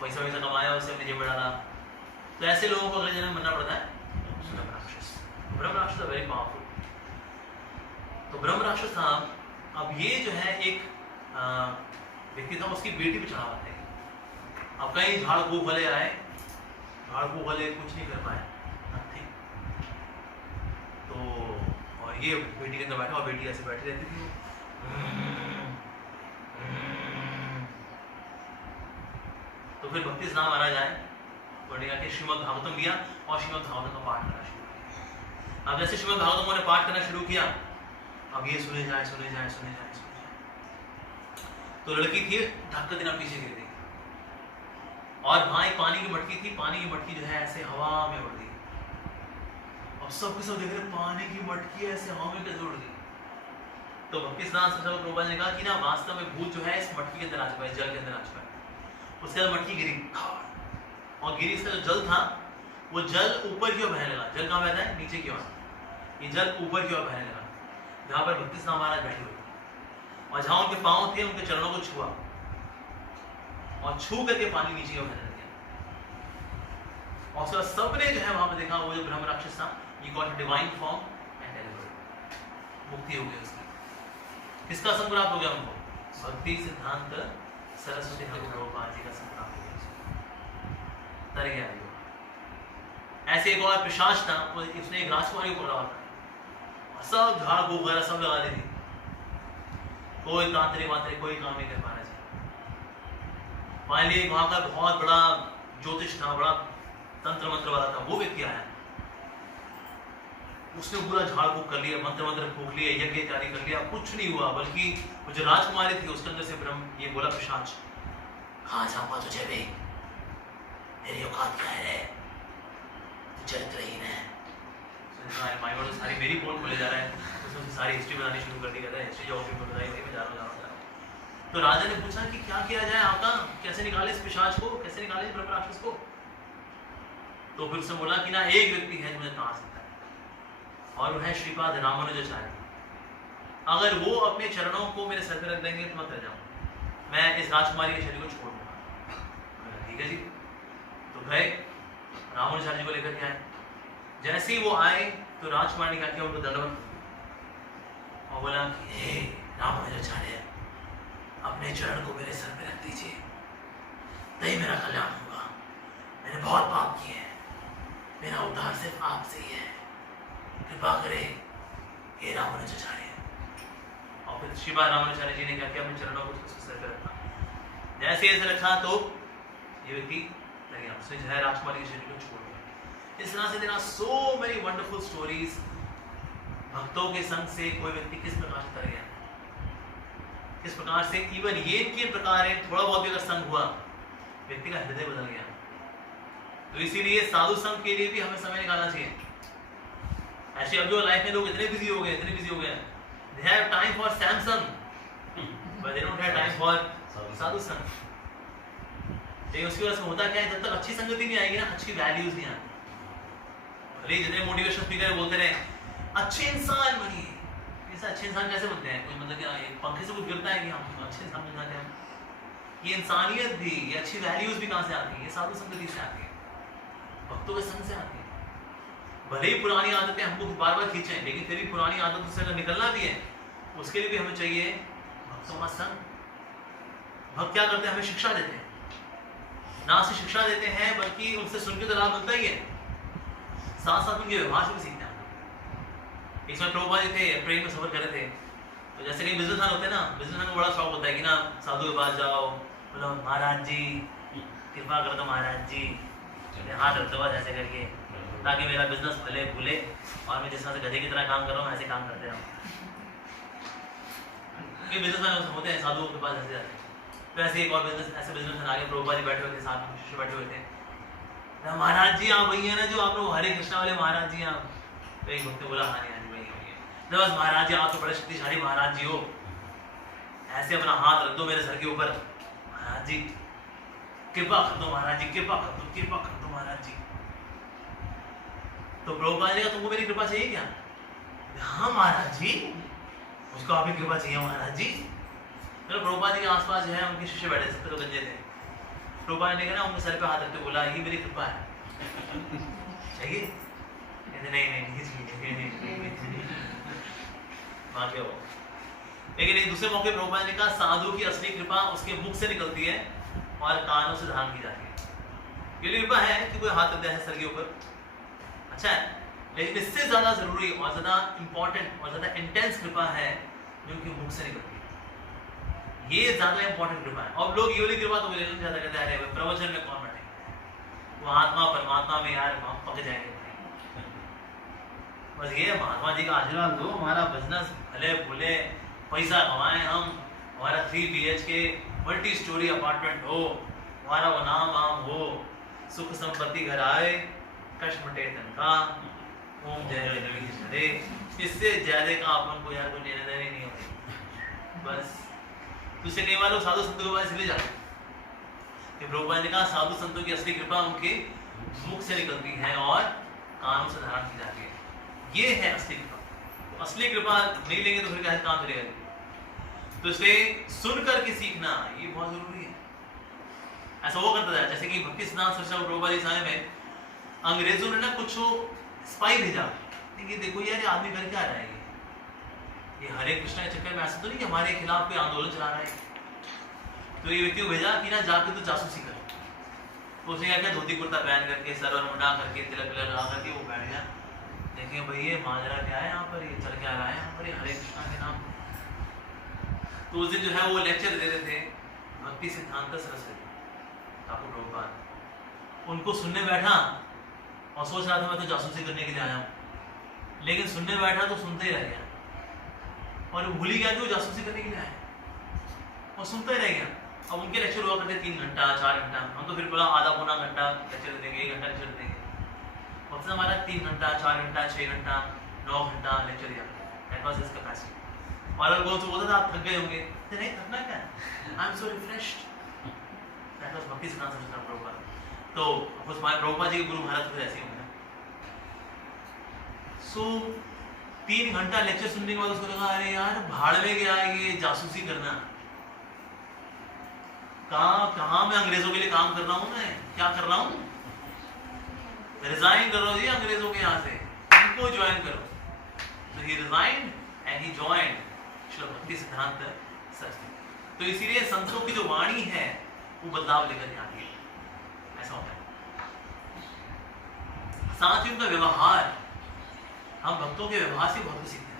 पैसा वैसा कमाया, उसे अपने जेब में डाला। तो ऐसे लोगों को अगले जन्म बनना पड़ता है ब्रह्म राक्षस। ब्रह्म राक्षस वेरी पावरफुल। तो ब्रह्म राक्षस था। अब ये जो है एक व्यक्ति था, उसकी बेटी पे चढ़ा हुआ था। अब कहीं झाड़ फूक वाले आए, झाड़ फूक वाले कुछ नहीं कर पाए, नथिंग। तो और ये बेटी के अंदर बैठा और बेटी ऐसे बैठी रहती थी। तो फिर भक्ति सिद्धांत महाराज आए, उन्होंने कहा कि श्रीमद् भागवतम लिया और श्रीमद् भागवतम का पाठ करना शुरू किया। अब जैसे श्रीमद् भागवतम ने पाठ करना शुरू किया, अब ये सुने जाए। तो लड़की थी, ढक देना पीछे गिर गई और वहां एक पानी की मटकी थी, पानी की मटकी जो है ऐसे हवा में उड़ गई। अब सबके सब देख रहे पानी की मटकी ऐसे हवा में कैसे उड़ गई। तो भक्ति सिद्धांत सरसा प्रभुपाद ने कहा कि ना वास्तव में भूत जो है इस मटकी के अंदर आ चुका है, जल के अंदर आ चुका है। उसके बाद मटकी गिरी और गिरी, इसका जो जल था वो जल ऊपर की ओर बहने लगा। जल कहाँ बहता है? नीचे की ओर। ये जल ऊपर की ओर बहने लगा जहाँ पर भक्ति सिद्धांत महाराज बैठे हुए थे, और जहाँ उनके पांव थे उनके चरणों को छुआ और छू करके पानी नीचे की ओर बहने लगा। और उसके बाद सबने जो है वहां पर देखा, वो जो ब्रह्म राक्षस था, ये got divine form and delivered, मुक्ति हो गई उसकी। किसका संग प्राप्त हो गया उनको? भक्ति सिद्धांत सरस्वती प्रभुपाद जी का संग प्राप्त हो गया, तर गया। ऐसे एक और पिशाच था, उसने एक राजकुमारी को पकड़ा हुआ था, सब झाड़ फूक वगैरह सब लगा दी थी, कोई तांत्रिक वांत्रिक कोई काम नहीं कर पा रहे थे। फाइनली वहां का बहुत बड़ा ज्योतिष था, बड़ा तंत्र मंत्र वाला था, वो व्यक्ति आया, उसने पूरा झाड़ फूक कर लिया, मंत्र मंत्र फूक लिए, यज्ञ इत्यादि कर लिया, कुछ नहीं हुआ। बल्कि वो जो राजकुमारी थी उसके अंदर से ब्रह्म ये बोला, पिशाच कहाँ जाऊंगा तुझे भी, मेरी औकात क्या है, चरित्रहीन है। माइंड तो सारी मेरी पोल खोले जा रहा है, उसमें सारी हिस्ट्री बनानी शुरू कर दी, कहता है हिस्ट्री जो ऑफिस में बताई, मैं जा रहा हूँ। तो राजा ने पूछा कि क्या किया जाए आपका, कैसे निकाले इस पिशाच को, कैसे निकाले इस ब्रह्म राक्षस को। तो फिर उसने बोला कि ना एक व्यक्ति है जो मुझे तार सकता है, और वो है श्रीपाद रामानुजाचार्य। अगर वो अपने चरणों को मेरे सर पे रख देंगे तो मैं तर जाऊंगा, मैं इस राजकुमारी के शरीर को छोड़ दूंगा। ठीक है जी। तो गए रामानुजाचार्य को लेकर के आए। जैसे ही वो आए तो राजकुमार ने कहा कि उनको दंडवत और बोला कि हे रामानुजाचार्य, अपने चरण को मेरे सर पे रख दीजिए, तभी मेरा कल्याण होगा। मैंने बहुत पाप किए हैं, मेरा उद्धार सिर्फ आपसे ही है, कृपा करे हे रामानुजाचार्य। और फिर श्रीपाद रामानुजाचार्य जी ने कहा कि अपने चरणों को उसके सर पे रखा। जैसे ऐसे रखा तो ये व्यक्ति लगे, उसने जो है राजकुमारी के शरीर को छोड़ दिया। इस तरह से देना सो मेनी वंडरफुल स्टोरीज। भक्तों के संग से कोई व्यक्ति किस प्रकार से तर गया, किस प्रकार से इवन ये के प्रकार है, थोड़ा बहुत भी अगर संग हुआ, व्यक्ति का हृदय बदल गया। तो इसीलिए साधु संघ के लिए भी हमें समय निकालना चाहिए। ऐसे अब जो लाइफ में लोग इतने बिजी हो गए they have time for Samsung but they don't have time for sadhu sangha. लेकिन उसकी वजह से होता क्या है, जब तक अच्छी संगति नहीं आएगी ना, अच्छी वैल्यूज नहीं आती। भले जितने मोटिवेशन स्पीकर बोलते रहे अच्छे इंसान बनिए, ऐसा अच्छे इंसान कैसे बनते हैं? कोई मतलब क्या एक पंखे से कुछ गिरता है कि हम अच्छे इंसान बन जाते हैं? ये इंसानियत भी, ये अच्छी वैल्यूज भी कहाँ से आती है? ये साधु संगति से आती है, भक्तों के संग से आती है। भले ही पुरानी आदतें हमको बार बार खींचें, लेकिन फिर भी पुरानी आदतों से अगर निकलना भी है, उसके लिए भी हमें चाहिए भक्तों का संग। भक्त क्या करते हैं? हमें शिक्षा देते हैं, ना सिर्फ शिक्षा देते हैं बल्कि उनसे सुन के तो लाभ मिलता ही है, साथ साथ उनके व्यवहार से भी सीखते हैं। इसमें प्रभुपाद जी थे, ट्रेन में सफर कर रहे थे, तो जैसे कई बिजनेसमैन होते हैं ना, बिजनेसमैन को बड़ा शौक होता है कि ना साधु के पास जाओ, बोलो महाराज जी कृपा कर दो, महाराज जी हाथ रख दो ऐसे करके, ताकि मेरा बिजनेस फले फूले और मैं जिस तरह से गधे की तरह काम कर रहा हूँ ऐसे काम करते रहूँ। ये बिजनेसमैन होते हैं, साधुओं के पास ऐसे जाते हैं। तो ऐसे एक और ऐसे बिजनेसमैन आगे प्रभुपाद जी बैठे हुए थे, साथ में शिष्य बैठे हुए थे। महाराज जी आप वही है ना जो आप लोग हरे कृष्णा वाले महाराज जी आप? तो एक भक्त ने बोला हाँ जी वही है। बस महाराज जी आप तो बड़े शक्तिशाली महाराज जी हो, ऐसे अपना हाथ रख दो मेरे सर के ऊपर, महाराज जी कृपा कर दो, महाराज जी कृपा कर दो, कृपा कर दो महाराज जी। तो प्रभुपाद जी का तुमको मेरी कृपा चाहिए क्या? हाँ महाराज जी उसको आपकी कृपा चाहिए महाराज जी। तो प्रभुपाद जी के आसपास जो है उनके शिष्य बैठे थे, तो गंजे थे। प्रभुपाद ने कहा उनके सर पे हाथ रखते बोला ये मेरी कृपा है, चाहिए? कहते नहीं चाहिए। लेकिन एक दूसरे मौके प्रभुपाद ने कहा साधु की असली कृपा उसके मुख से निकलती है और कानों से धारण की जाती है। ये कृपा है कि कोई हाथ रखता है सर के ऊपर, अच्छा है, लेकिन इससे ज्यादा जरूरी और ज्यादा इंपॉर्टेंट और ज्यादा इंटेंस कृपा है जो उनके मुख से निकलती है। ये ज्यादा इंपॉर्टेंट कृपा है। और लोग ये वाली कृपा तो ज्यादा कहते हैं प्रवचन में कौन बैठेंगे, वो आत्मा परमात्मा में यार हम पक जाएंगे। बस ये महात्मा जी का आशीर्वाद दो, हमारा बिजनेस भले भूले, पैसा कमाएं हम, हमारा 3 BHK मल्टी स्टोरी अपार्टमेंट हो, हमारा वो नाम वाम हो, सुख संपत्ति घर आए, कष्ट मटे तनखा, ओम जय हरे, इससे ज्यादा का अपन को यार कोई लेने देने नहीं होती। बस तुझसे कई बार लोग साधु संतों के पास इसलिए जाते कि प्रभुपाद ने कहा साधु संतों की असली कृपा उनके मुख से निकलती है और कानों से धारण की जाती है। ये है असली कृपा। असली कृपा नहीं लेंगे तो फिर क्या काम करेगा? तो इसलिए सुन करके सीखना ये बहुत जरूरी है। ऐसा वो करता था जैसे कि भक्ति सिद्धांत सरसा प्रभुपाद जी समय में अंग्रेजों ने ना कुछ स्पाई भेजा, देखिए देखो यार ये आदमी कर क्या रहा है, ये हरे कृष्णा के चक्कर में ऐसा तो नहीं कि हमारे खिलाफ कोई आंदोलन चला रहा है। तो ये व्यक्ति को भेजा कि ना जाके तो जासूसी कर। तो उसने क्या किया, धोती कुर्ता पहन करके सर और मुंडा करके तिलक तिलक लगा करके वो बैठ गया। देखिए भाई ये माजरा क्या है यहाँ पर, ये चल क्या रहा है यहाँ पर, ये हरे कृष्णा के नाम। तो उस दिन जो है वो लेक्चर दे रहे थे भक्ति सिद्धांत सरस्वती ठाकुर प्रभुपाद। उनको सुनने बैठा और सोच रहा था मैं तो जासूसी करने के लिए आया हूँ, लेकिन सुनने बैठा तो सुनते ही रह गया और भूल ही गया कि वो जासूसी करने के लिए आया और सुनता ही रह गया। अब उनके लेक्चर हुआ करते 3 घंटा 4 घंटा, हम तो फिर बोला आधा पौना घंटा लेक्चर देंगे, 1 घंटा लेक्चर देंगे। और हमारा 3 घंटा 4 घंटा 6 घंटा 9 घंटा लेक्चर दिया, दैट वाज हिज कैपेसिटी। और अगर वो बोलता था आप थक गए होंगे, तो नहीं थकना क्या, I am so refreshed. That was भक्ति सिद्धांत सरस्वती प्रभुपाद। तो उस प्रभुपाद जी के गुरु महाराज फिर ऐसे होंगे। सो 3 घंटा लेक्चर सुनने के बाद उसको लगा अरे यार भाड़ में गया ये जासूसी करना, कहाँ मैं अंग्रेजों के लिए काम कर रहा हूँ, मैं क्या कर रहा हूँ, रिजाइन करो जी अंग्रेजों के यहाँ से, इनको ज्वाइन करो। तो ही रिजाइन्ड एंड ही जॉइन्ड श्री भक्ति सिद्धांत सरस्वती। तो इसीलिए संतों की जो वाणी है वो बदलाव लेकर के आती है, ऐसा होता है। साथ ही उनका व्यवहार, हम भक्तों के व्यवहार से बहुत कुछ सीखते हैं।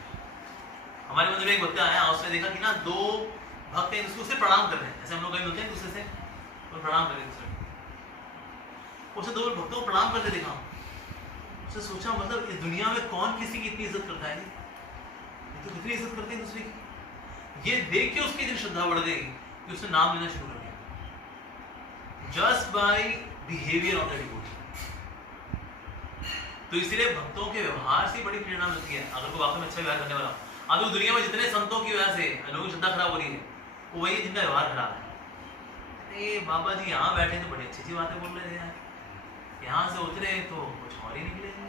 हमारे मंदिर में एक भक्त आया, उसने देखा कि ना 2 भक्त एक दूसरे से प्रणाम कर रहे हैं, जैसे हम लोग कहीं मिलते हैं दूसरे से और प्रणाम कर रहे हैं। उसे 2 भक्तों को प्रणाम करते देखा, उसने सोचा मतलब इस दुनिया में कौन किसी की इतनी इज्जत करता है, ये तो कितनी इज्जत करते हैं दूसरे की। ये देख के उसकी इतनी श्रद्धा बढ़ गई कि उसने नाम लेना शुरू कर दिया, just by behaviour of the devotee. तो इसलिए भक्तों के व्यवहार से बड़ी प्रेरणा मिलती है अगर कोई वाकई में अच्छा व्यवहार करने वाला। अभी तो दुनिया में जितने संतों की वजह से लोगों की श्रद्धा खराब हो रही है वो वही है जिनका व्यवहार खराब है। अरे बाबा जी यहाँ बैठे तो बड़ी अच्छी अच्छी बातें बोल रहे थे यार, यहाँ से उतरे तो कुछ और ही निकले की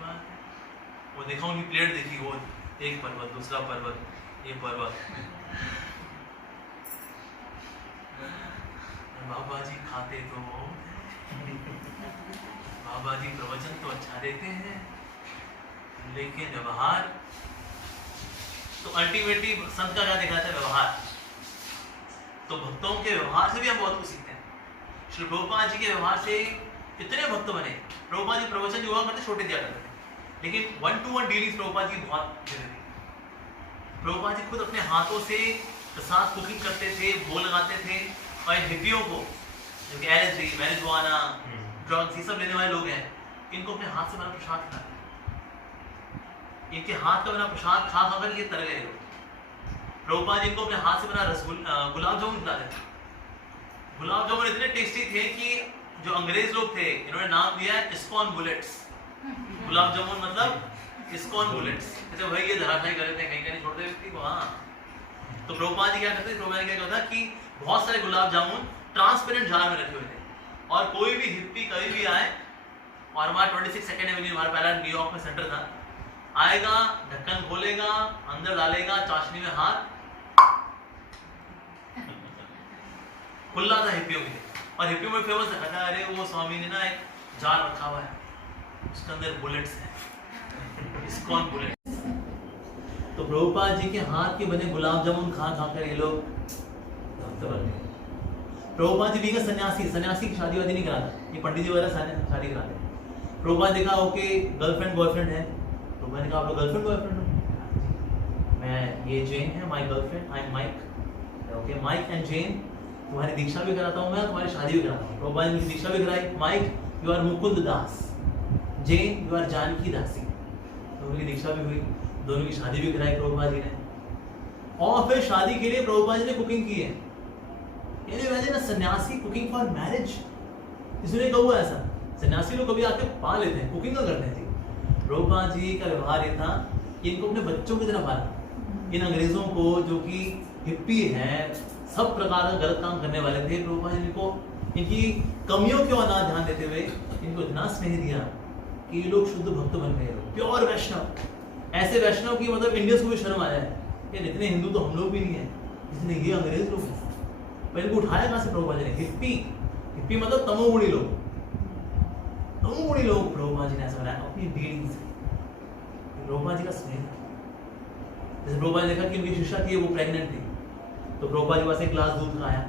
बात है। वो देखा उनकी प्लेट देखी, वो एक पर्वत दूसरा पर्वत ये पर्वत। बाबा जी खाते तो बाबा जी प्रवचन तो अच्छा देते हैं लेकिन व्यवहार तो अल्टीमेटली संत का क्या दिखाता है व्यवहार। तो भक्तों के व्यवहार से भी हम बहुत कुछ सीखते हैं। श्री प्रभुपाद जी के व्यवहार से कितने भक्त बने। प्रभुपाद जी प्रवचन जो हुआ करते छोटे दिया करते थे लेकिन 1-to-1 डीलिंग प्रभुपाद जी बहुत देते थे। प्रभुपाद जी खुद अपने हाथों से प्रसाद कुकिंग करते थे, भोग लगाते थे और हिप्पियों को जो कि LSD, मैरिजुआना, ड्रग्स ये सब लेने वाले लोग हैं इनको अपने हाथ से बना प्रसाद खिलाते। इनके हाथ का बना प्रसाद खा खा कर ये तर गए लोग। प्रभुपाद जी इनको अपने हाथ से बना गुलाब जामुन खिलाते थे। गुलाब जामुन इतने टेस्टी थे कि जो अंग्रेज लोग थे इन्होंने नाम दिया है इस्कॉन बुलेट्स। गुलाब जामुन मतलब इस्कॉन बुलेट्स। जैसे भाई ये धराशायी कर देते हैं, कहीं कहीं छोड़ते व्यक्ति को। हाँ, तो प्रभुपाद जी क्या करते थे, प्रभुपाद जी क्या करता कि बहुत सारे गुलाब जामुन ट्रांसपेरेंट जार में रखे हुए थे और कोई भी हिप्पी कभी भी आए और हमारा 26 सेकेंड एवेन्यू हमारा पहला न्यूयॉर्क में सेंटर था, आएगा ढक्कन खोलेगा अंदर डालेगा चाशनी में हाथ खुला था हिप्पियों के लिए। और हिप्पियों में फेमस है अरे वो स्वामी ने ना एक जार रखा हुआ है उसके अंदर बुलेट्स हैं, इस्कॉन बुलेट्स। तो प्रभुपाद जी के हाथ के बने गुलाब जामुन खा खा कर ये लोग भक्त बन गए। प्रभुपाद जी भी सन्यासी, सन्यासी की शादी वादी नहीं कराता, ये पंडित जी वगैरह शादी कराते। प्रभुपाद देखा ओके गर्लफ्रेंड बॉयफ्रेंड है, प्रभुपाद ने कहा आप लोग गर्लफ्रेंड बॉयफ्रेंड हो? मैं ये जेन है my girlfriend, I am Mike. Okay Mike and Jane तुम्हारी दीक्षा भी कराता हूँ मैं, तुम्हारी शादी भी कराता हूँ। प्रभुपाद ने दीक्षा भी कराई। Mike you are Mukund Das, Jane you are Janaki Dasi. दोनों की दीक्षा भी हुई, दोनों की शादी भी कराई प्रभुपाद जी ने। और फिर शादी के लिए प्रभुपाद जी ने कुकिंग की है। यानी वैसे ना सन्यासी कुकिंग फॉर मैरिज, इसने कहा हुआ ऐसा सन्यासी लोग कभी आके पा लेते हैं, कुकिंग का करते हैं जी। प्रभुपाद जी का व्यवहार ये था कि इनको अपने बच्चों की तरह पाला। इन अंग्रेजों को जो कि हिप्पी हैं, सब प्रकार का गलत काम करने वाले थे, प्रभुपाद जी को इनकी कमियों के और ना ध्यान देते हुए इनको इतना स्नेह दिया कि ये लोग शुद्ध भक्त बन गए, प्योर वैष्णव। ऐसे वैष्णव की मतलब इंडियंस को भी शर्म आ जाए यार इतने हिंदू तो हम लोग भी नहीं है, इसलिए ये अंग्रेज लोग हैं। पर इनको उठाया कहाँ से प्रभुपाद जी ने? हिप्पी, हिप्पी मतलब तमोगुणी लोग, तमोगुणी लोग प्रभुपाद जी ने ऐसा बनाया अपनी डीलिंग से। प्रभुपाद जी का स्नेह। जैसे प्रभुपाद ने देखा कि उनकी शिष्या थी वो प्रेग्नेंट थी, तो प्रभुपाद जी पास एक ग्लास दूध खाया।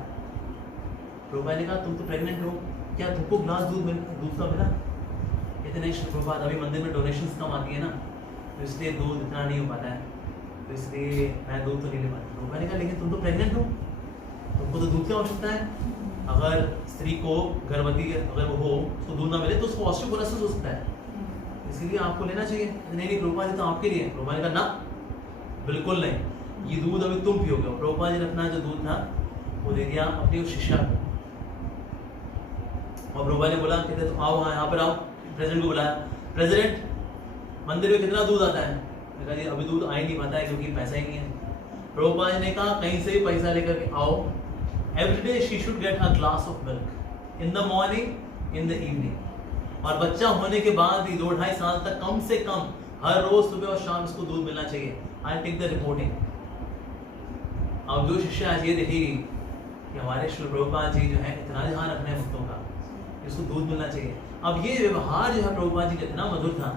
प्रभुपाद ने कहा तुम तो प्रेग्नेंट हो, क्या तुमको ग्लास दूध का मिला? इतने प्रभुपाद अभी मंदिर में डोनेशंस कम आती है ना, तो इसलिए दूध इतना नहीं हो पाता है, तो इसलिए मैं दूध तो नहीं ले पाती। प्रभुपाद ने कहा लेकिन तुम तो प्रेग्नेंट हो, तुमको तो दूध की आवश्यकता है। अगर स्त्री को गर्भवती अगर वो हो उसको दूध ना मिले तो उसको ऑस्टियोपोरोसिस हो सकता है, इसीलिए आपको लेना चाहिए। नहीं प्रभुपाद जी तो आपके लिए। प्रभुपाद ने कहा ना बिल्कुल नहीं, ये दूध अभी तुम पियोगे। प्रभुपाद जी ने अपना जो दूध था वो दे दिया अपनी उस शिष्या को। और प्रभुपाद ने बोला कहते तुम आओ, हाँ यहाँ पर आओ। प्रेसिडेंट को बुलाया, प्रेसिडेंट मंदिर में कितना दूध आता है? कहा जी अभी दूध आ ही नहीं पाता है क्योंकि पैसा ही नहीं है। प्रभुपाद ने कहा कहीं से भी पैसा लेकर के आओ। Every day she should get a glass of milk in the morning in the evening. और बच्चा होने के बाद भी 2-2.5 साल तक कम से कम हर रोज सुबह और शाम इसको दूध मिलना चाहिए। I take the reporting. अब जो शिष्य आज ये देखेगी कि हमारे श्री प्रभुपाद जी जो है इतना ध्यान रखने हैं भक्तों का, इसको दूध मिलना चाहिए। अब ये व्यवहार जो है प्रभुपाद जी का इतना मधुर था,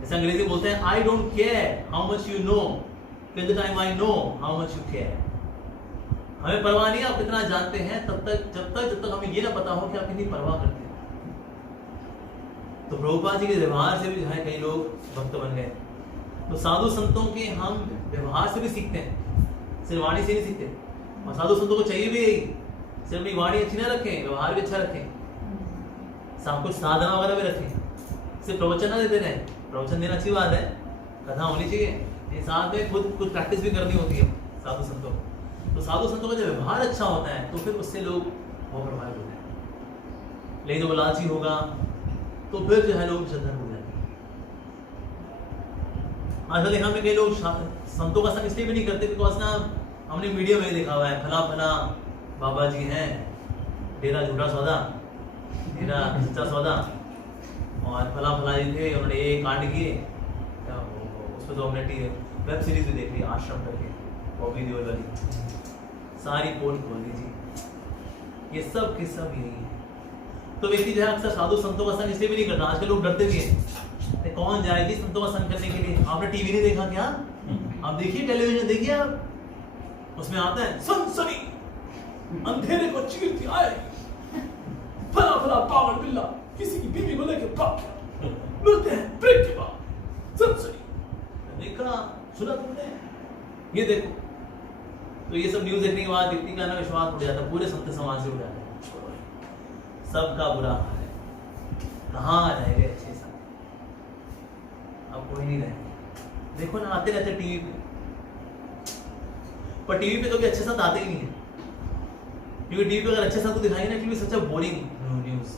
जैसे अंग्रेजी बोलते हैं I don't care how much you know till the time I know how much you care. हमें परवाह नहीं आप कितना जानते हैं तब तक जब तक हमें ये ना पता हो कि आप कितनी परवाह करते हैं। तो प्रभुपाद जी के व्यवहार से भी जो है कई लोग भक्त बन गए। तो साधु संतों के हम व्यवहार से भी सीखते हैं, सिर्फ वाणी से नहीं सीखते। और साधु संतों को चाहिए भी यही, सिर्फ अपनी वाणी अच्छी ना रखें, व्यवहार भी अच्छा रखें, सब कुछ साधना वगैरह भी रखें। सिर्फ प्रवचन ना देते रहें, प्रवचन देना अच्छी बात है, कथा होनी चाहिए, साथ में खुद कुछ प्रैक्टिस भी करनी होती है साधु संतों को। तो साधु संतों का जब व्यवहार अच्छा होता है तो फिर उससे लोग बहुत प्रभावित होते हैं। लेकिन जब वो लालची होगा तो फिर जो है लोग श्रद्धा हो जाएंगे। आजकल देखा हमने कई लोग संतों का संग इसलिए भी नहीं करते बिकॉज ना हमने मीडिया में देखा हुआ है फला फला बाबा जी हैं, डेरा झूठा सौदा, डेरा सच्चा सौदा, और फला फला जी थे उन्होंने ये कांड किए। उस पर तो हमने वेब सीरीज भी देख ली आश्रम करके, बॉबी देओल वाली, सारी पोल खोल लीजिए, ये सब के सब यही है। तो व्यक्ति जो है अक्सर साधु संतों का संग इसलिए भी नहीं करता। आजकल लोग डरते भी हैं, कौन जाएगी संतों का संग करने के लिए। आपने टीवी नहीं देखा क्या? आप देखिए टेलीविजन देखिए आप, उसमें आता है सनसनी अंधेरे को चीरती आए फला फला पागल बिल्ला किसी की बीवी को लेकर भाग गया, मिलते हैं ब्रेक के बाद सनसनी। देखा सुना तुमने? ये देखो। तो ये सब न्यूज़ देखने के बाद व्यक्ति का ना विश्वास उठ जाता है, पूरे संत समाज से उठ जाता है। सबका बुरा हाल है, कहाँ आ जाएंगे अच्छे संत? अब कोई नहीं रहेगा। देखो ना आते रहते टीवी पे, पर टीवी पे कभी अच्छे संत आते ही नहीं है, क्योंकि टीवी पे अगर अच्छे संत को दिखाएंगे ना क्योंकि सच बोरिंग न्यूज़।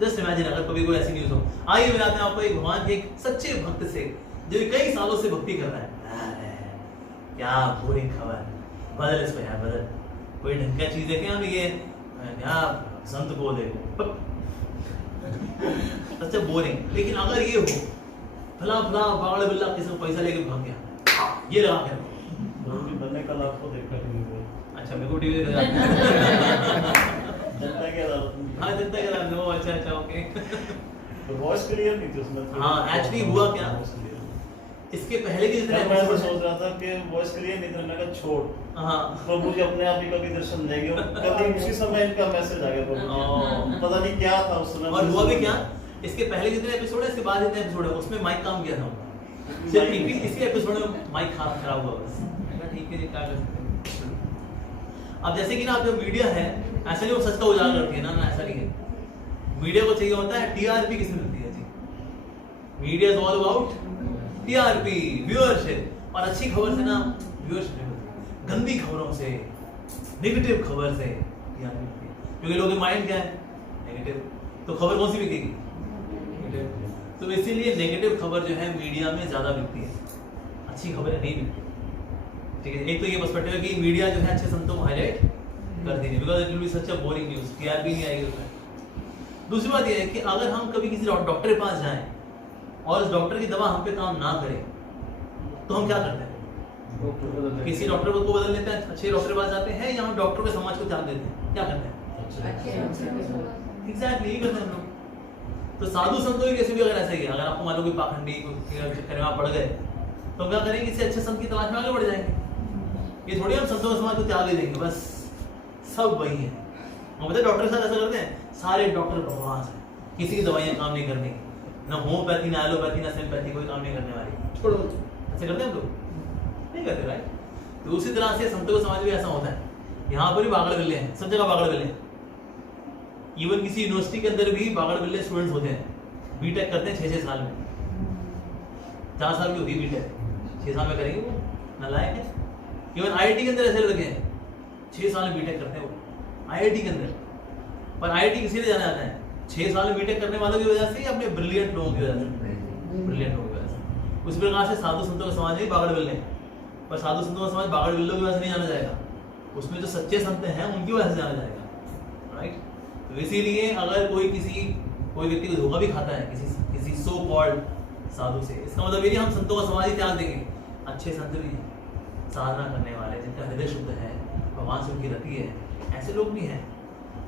जस्ट इमेजिन अगर कभी कोई ऐसी न्यूज़ हो। आइए मिलाते हैं आपको एक भगवान के एक सच्चे भक्त से जो कई सालों से भक्ति कर रहा है। क्या बोरिंग खबर, बदल इसको यार बदल, कोई ढंग का चीज देखें हम ये क्या संत को देखो सच्चा बोरिंग। लेकिन अगर ये हो फला फला बावड़ा बिल्ला किसी को पैसा लेके भाग गया, ये लगा के बनने का लाभ को देखा नहीं। अच्छा मेरे को टीवी जनता के लाभ। हाँ जनता के लाभ। अच्छा अच्छा ओके। तो वॉइस क्लियर नहीं थी उसमें। हाँ एक्चुअली हुआ क्या, इसके पहले के जितने मैं तो सोच रहा था कि वॉइस क्लियर नहीं था, मैं कहा छोड़, हाँ प्रभु जी अपने आप ही कभी दर्शन देंगे। कभी उसी समय इनका मैसेज आ गया प्रभु, पता नहीं क्या था उस समय। और हुआ भी क्या, इसके पहले जितने एपिसोड है इसके बाद जितने एपिसोड है उसमें माइक काम किया था सिर्फ इसी एपिसोड में माइक खराब हुआ बस। ठीक है जी क्या कर सकते हैं। अब जैसे कि ना आप जो मीडिया है ऐसे नहीं वो सच का उजागर करती है ना, ऐसा नहीं है। मीडिया को चाहिए होता है टीआरपी किसमें मिलती है जी, media is all about TRP viewership. और अच्छी खबर से ना व्यूअरशिप नहीं मिलती, गंदी खबरों से नेगेटिव खबर से टीआरपी मिलती है, क्योंकि लोगों के माइंड क्या है नेगेटिव। तो खबर कौन सी बिकेगी? तो इसीलिए नेगेटिव खबर जो है मीडिया में ज्यादा बिकती है, अच्छी खबरें नहीं बिकती। ठीक है, एक तो ये पर्सपेक्टिव है कि मीडिया जो है अच्छे संतों को हाईलाइट करती नहीं, because it will be such a boring news, TRP नहीं आएगी उसमें। दूसरी बात ये है कि अगर हम कभी किसी डॉक्टर के पास जाएं और उस डॉक्टर की दवा हम पे काम ना करे तो हम क्या करते हैं? किसी डॉक्टर को बदल देते हैं, अच्छे डॉक्टर के पास जाते हैं, या हम डॉक्टर के समाज को त्याग देते हैं? क्या करते हैं? एग्जैक्टली यही करते हैं हम लोग। तो साधु संतों की कैसे भी अगर ऐसा ही है, अगर आपको मान लो कोई पाखंडी चक्कर में आप पड़ गए तो क्या करेंगे? किसी अच्छे संत की तलाश में आगे बढ़ जाएंगे। ये थोड़ी हम संतों के समाज को त्याग दे देंगे, बस सब वही है। हम बताए डॉक्टर के साथ ऐसा करते हैं, सारे डॉक्टर बकवास है, किसी की दवाइयाँ काम नहीं करनी, ना होम्योपैथी ना एलोपैथी ना सिम्पैथी कोई काम नहीं करने वाली, छोड़ो। ऐसे करते हैं हम लोग? नहीं करते राइट। तो उसी तरह से संतों का समाज भी ऐसा होता है, यहाँ पर भी बागड़ बिल्ले हैं, सब जगह बागड़ बिल्ले हैं। इवन किसी यूनिवर्सिटी के अंदर भी बागड़ बिल्ले स्टूडेंट्स होते हैं, बीटेक करते हैं 6-6 साल में, 4 साल की होगी बीटेक, 6 साल में करेंगे वो, नालायक है। इवन आईआईटी के अंदर ऐसे लगे हैं 6 साल में बीटेक करते हैं वो आईआईटी के अंदर। पर आईआईटी किसी ने जाना जाता है 6 साल में बीटेक करने वालों की वजह से या अपने ब्रिलियंट लोगों की वजह से? ब्रिलियंट लोगों की वजह से। उस प्रकार से साधु संतों का समाज भी बागड़ बिल्ले हैं, पर साधु संतों का समाज बागड़ बिल्लों की वजह से नहीं जाना जाएगा, उसमें जो सच्चे संत हैं उनकी वजह से जाना जाएगा, राइट। तो इसीलिए अगर कोई व्यक्ति को धोखा भी खाता है किसी सो कॉल्ड साधु से, इसका मतलब ये नहीं हम संतों का समाज ही त्याग देंगे। अच्छे संत भी हैं, साधना करने वाले, जिनका हृदय शुद्ध है, भगवान से उनकी रति है, ऐसे लोग भी हैं।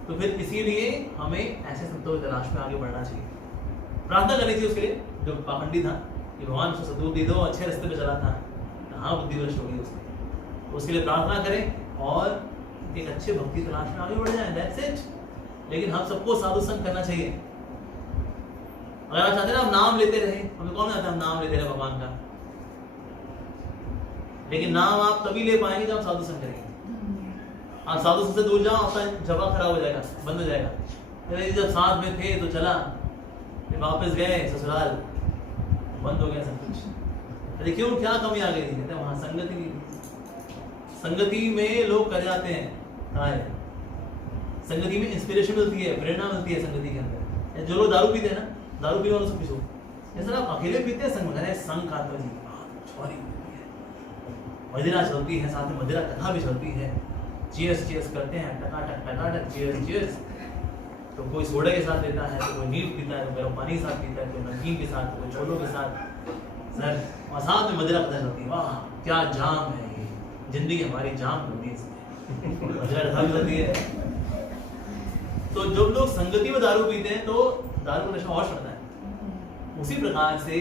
तो फिर इसीलिए हमें ऐसे संतों की तलाश में आगे बढ़ना चाहिए, प्रार्थना करनी चाहिए उसके लिए। जो पाखंडी था कि भगवान उसको सतबुद्धि दे दो, अच्छे रास्ते पे चला था, कहाँ बुद्धि भ्रष्ट होगी उसकी, उसके लिए प्रार्थना करें और एक अच्छे भक्ति तलाश में आगे बढ़ जाए, दैट्स इट। लेकिन हम सबको साधु संग करना चाहिए। अगर आप चाहते हैं ना हम नाम लेते रहे, हमें कौन आता है हम नाम लेते रहे भगवान का, लेकिन नाम आप तभी ले पाएंगे जब आप साधु संग करेंगे। आप साधु संग से दूर जाओ, आपका जवा खराब हो जाएगा, बंद हो जाएगा। अरे जब साथ में थे तो चला, फिर वापस गए ससुराल, बंद हो गया सब कुछ। अरे क्यों, क्या कमी आ गई थी? कहते वहां संगति नहीं थी। संगति में लोग कर जाते हैं, संगति में इंस्पिरेशन मिलती है, प्रेरणा मिलती है संगति के अंदर। जो लोग दारू पीते हैं ना, दारू पीने वालों से पूछो, जैसे आप अकेले पीते हैं संग में, संग का तो जी छोरी मदिरा चलती है, साथ में मदिरा कथा भी चलती है, चीयर्स चीयर्स करते हैं, टकाटक चीयर्स चीयर्स। तो कोई सोडा के साथ लेता है, तो कोई नींबू पीता है, तो गर्म पानी के साथ पीता है, कोई नमकीन के साथ, कोई छोलों के साथ सर, और साथ में मदिरा कथा चलती है। वाह क्या जाम है ये, जिंदगी हमारी जाम होती है इसमें, मदिरा कथा भी चलती है। तो जब लोग संगति में दारू पीते हैं तो दारू का नशा और चढ़ता है। उसी प्रकार से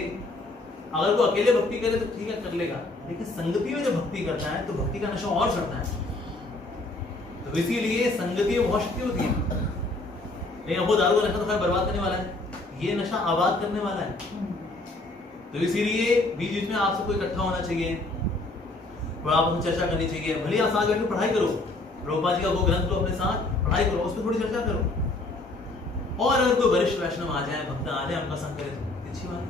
अगर कोई अकेले भक्ति करे तो ठीक है, कर लेगा, लेकिन संगति में जब भक्ति करता है तो भक्ति का नशा और चढ़ता है। तो इसीलिए संगति में बहुत शक्ति होती है। लेकिन वो दारू का नशा तो खैर बर्बाद करने वाला है, ये नशा आबाद करने वाला है। तो इसीलिए बीच बीच में आपसे कोई इकट्ठा होना चाहिए, और आपस में चर्चा करनी चाहिए। भले आप साथ बैठकर पढ़ाई करो, प्रभुपाद जी का वो ग्रंथ लो अपने साथ, पढ़ाई करो, उस पर थोड़ी चर्चा करो। और अगर कोई वरिष्ठ वैष्णव आ जाए, भक्त आ जाए, उनका संग करे तो अच्छी बात है।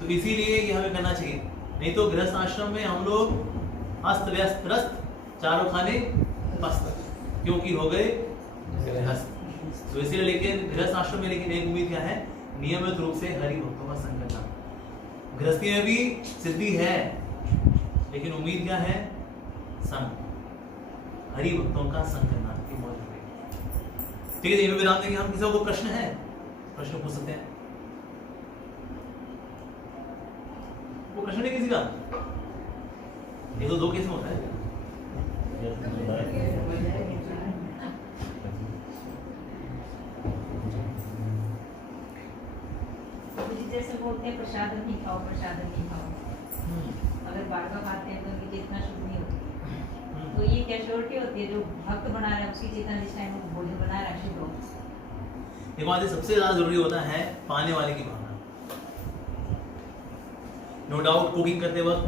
तो इसीलिए ये हमें करना चाहिए। नहीं तो गृहस्थ आश्रम में हम लोग अस्त व्यस्त त्रस्त, चारों खाने पस्त, क्योंकि हो गए गृहस्थ। तो इसीलिए लेकिन गृहस्थ आश्रम में लेकिन एक उम्मीद क्या है, नियमित रूप से हरि भक्तों का संग करना। गृहस्थी में भी सिद्धि है, लेकिन उम्मीद क्या है, संग, हरि भक्तों का संग करना की बहुत जरूरी है। ठीक है, इन्होंने विराम देंगे। हम किसी को प्रश्न है, प्रश्न पूछ सकते हैं। वो प्रश्न नहीं किसी का, ये तो दो केस में होता है। जैसे बोलते हैं प्रसाद नहीं खाओ, प्रसाद नहीं खाओ, अगर बार बार खाते हैं तो उनकी चेतना शुद्ध नहीं होती। तो ये क्या श्योरिटी होती है जो भक्त बना रहा है उसकी चेतना जिस टाइम वो भोजन बना रहा है शुद्ध हो? ये बात सबसे ज्यादा जरूरी होता है पाने वाले की भावना। नो डाउट कुकिंग करते वक्त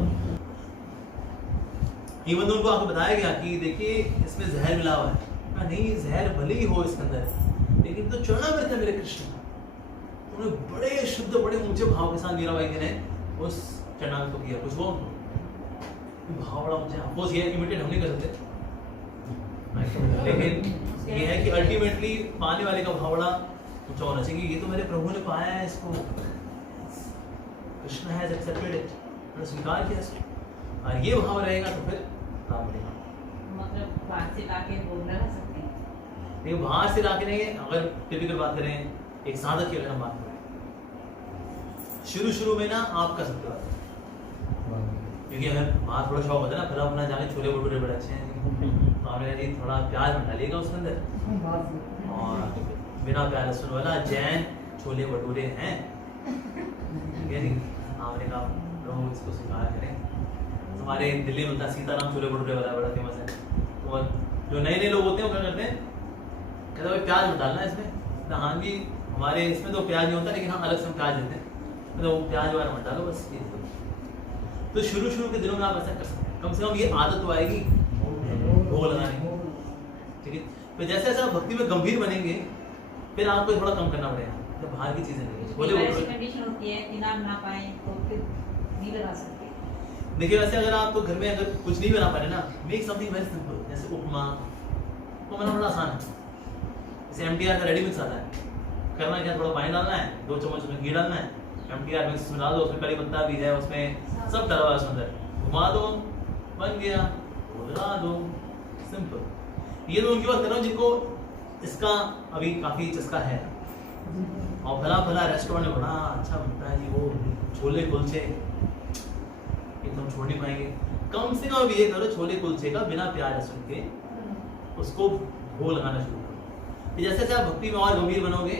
इवन उनको आपको बताया गया कि देखिए इसमें जहर मिला हुआ है, नहीं जहर भले ही हो इसके अंदर, लेकिन तो चरणामृत है मेरे कृष्ण। उन्होंने बड़े शुद्ध, बड़े ऊंचे भाव के साथ मीराबाई ने उस चरणामृत को किया। कुछ वो भाव बड़ा ऊंचा, अफकोर्स ये इमिटेट हम नहीं कर सकते, लेकिन ये है कि अल्टीमेटली पाने वाले का भाव बड़ा ऊंचा होना चाहिए। ये तो मेरे प्रभु ने पाया है, इसको कृष्ण हैज एक्सेप्टेड इट, मैंने स्वीकार किया इसको, और ये भाव रहेगा तो फिर काम बढ़ेगा। मतलब बाहर से लाके भोग लगा सकते हैं, लेकिन बाहर से लाके नहीं। अगर टिपिकल बात करें, एक साधक की अगर हम बात करें, शुरू में ना आप कर सकते हो, क्योंकि अगर बाहर थोड़ा शौक होता है ना, फिर अपना जाने छोले भटूरे बड़े अच्छे हैं, तो आपने कहा थोड़ा प्याज में डालिएगा उसके अंदर, और बिना प्याज लहसुन वाला जैन छोले भटूरे हैं, ठीक है जी। आपने कहा लोग इसको स्वीकार करें। हमारे दिल्ली में सीताराम छोले भटूरे वाला बड़ा फेमस है, और जो नए नए लोग होते हैं वो क्या करते हैं, कहते भाई प्याज मत डालना इसमें। तो हाँ जी, हमारे इसमें तो प्याज नहीं होता, लेकिन हम अलग से प्याज देते हैं, तो प्याज वगैरह मत डालो बस। तो शुरू के दिनों में आप ऐसा कर सकते हैं, कम से कम ये आदत तो आएगी भोग लगाने की, ठीक है। तो जैसे जैसे आप भक्ति में गंभीर बनेंगे, फिर आपको थोड़ा कम करना पड़ेगा, तो बाहर की चीजें नहीं। बोले ऐसी कंडीशन होती है कि नाम ना पाए तो फिर नहीं लगा सकते। देखिए वैसे अगर आप तो घर में अगर कुछ नहीं बना पा रहे ना, मेक समथिंग वेरी सिंपल, जैसे उपमा, वो बनाना बड़ा आसान है। जैसे MTR का रेडी मिक्स आता है, करना क्या, थोड़ा पानी डालना है, 2 चम्मच उसमें घी डालना है, MTR मिक्स मिला दो, उसमें कड़ी पत्ता भी है, उसमें सब डला हुआ है, उसके अंदर घुमा दो, बन गया, लगा दो, सिंपल। ये तो उनकी बात कर रहा हूँ जिनको इसका अभी काफी चस्का है, और भला रेस्टोरेंट में बड़ा अच्छा बनता है जी वो छोले कुलचे, एकदम छोड़ नहीं पाएंगे। कम से कम ये करो, छोले कुलचे का बिना प्याज लहसुन के उसको भोग लगाना शुरू करो। जैसे जैसे आप भक्ति में और गंभीर बनोगे,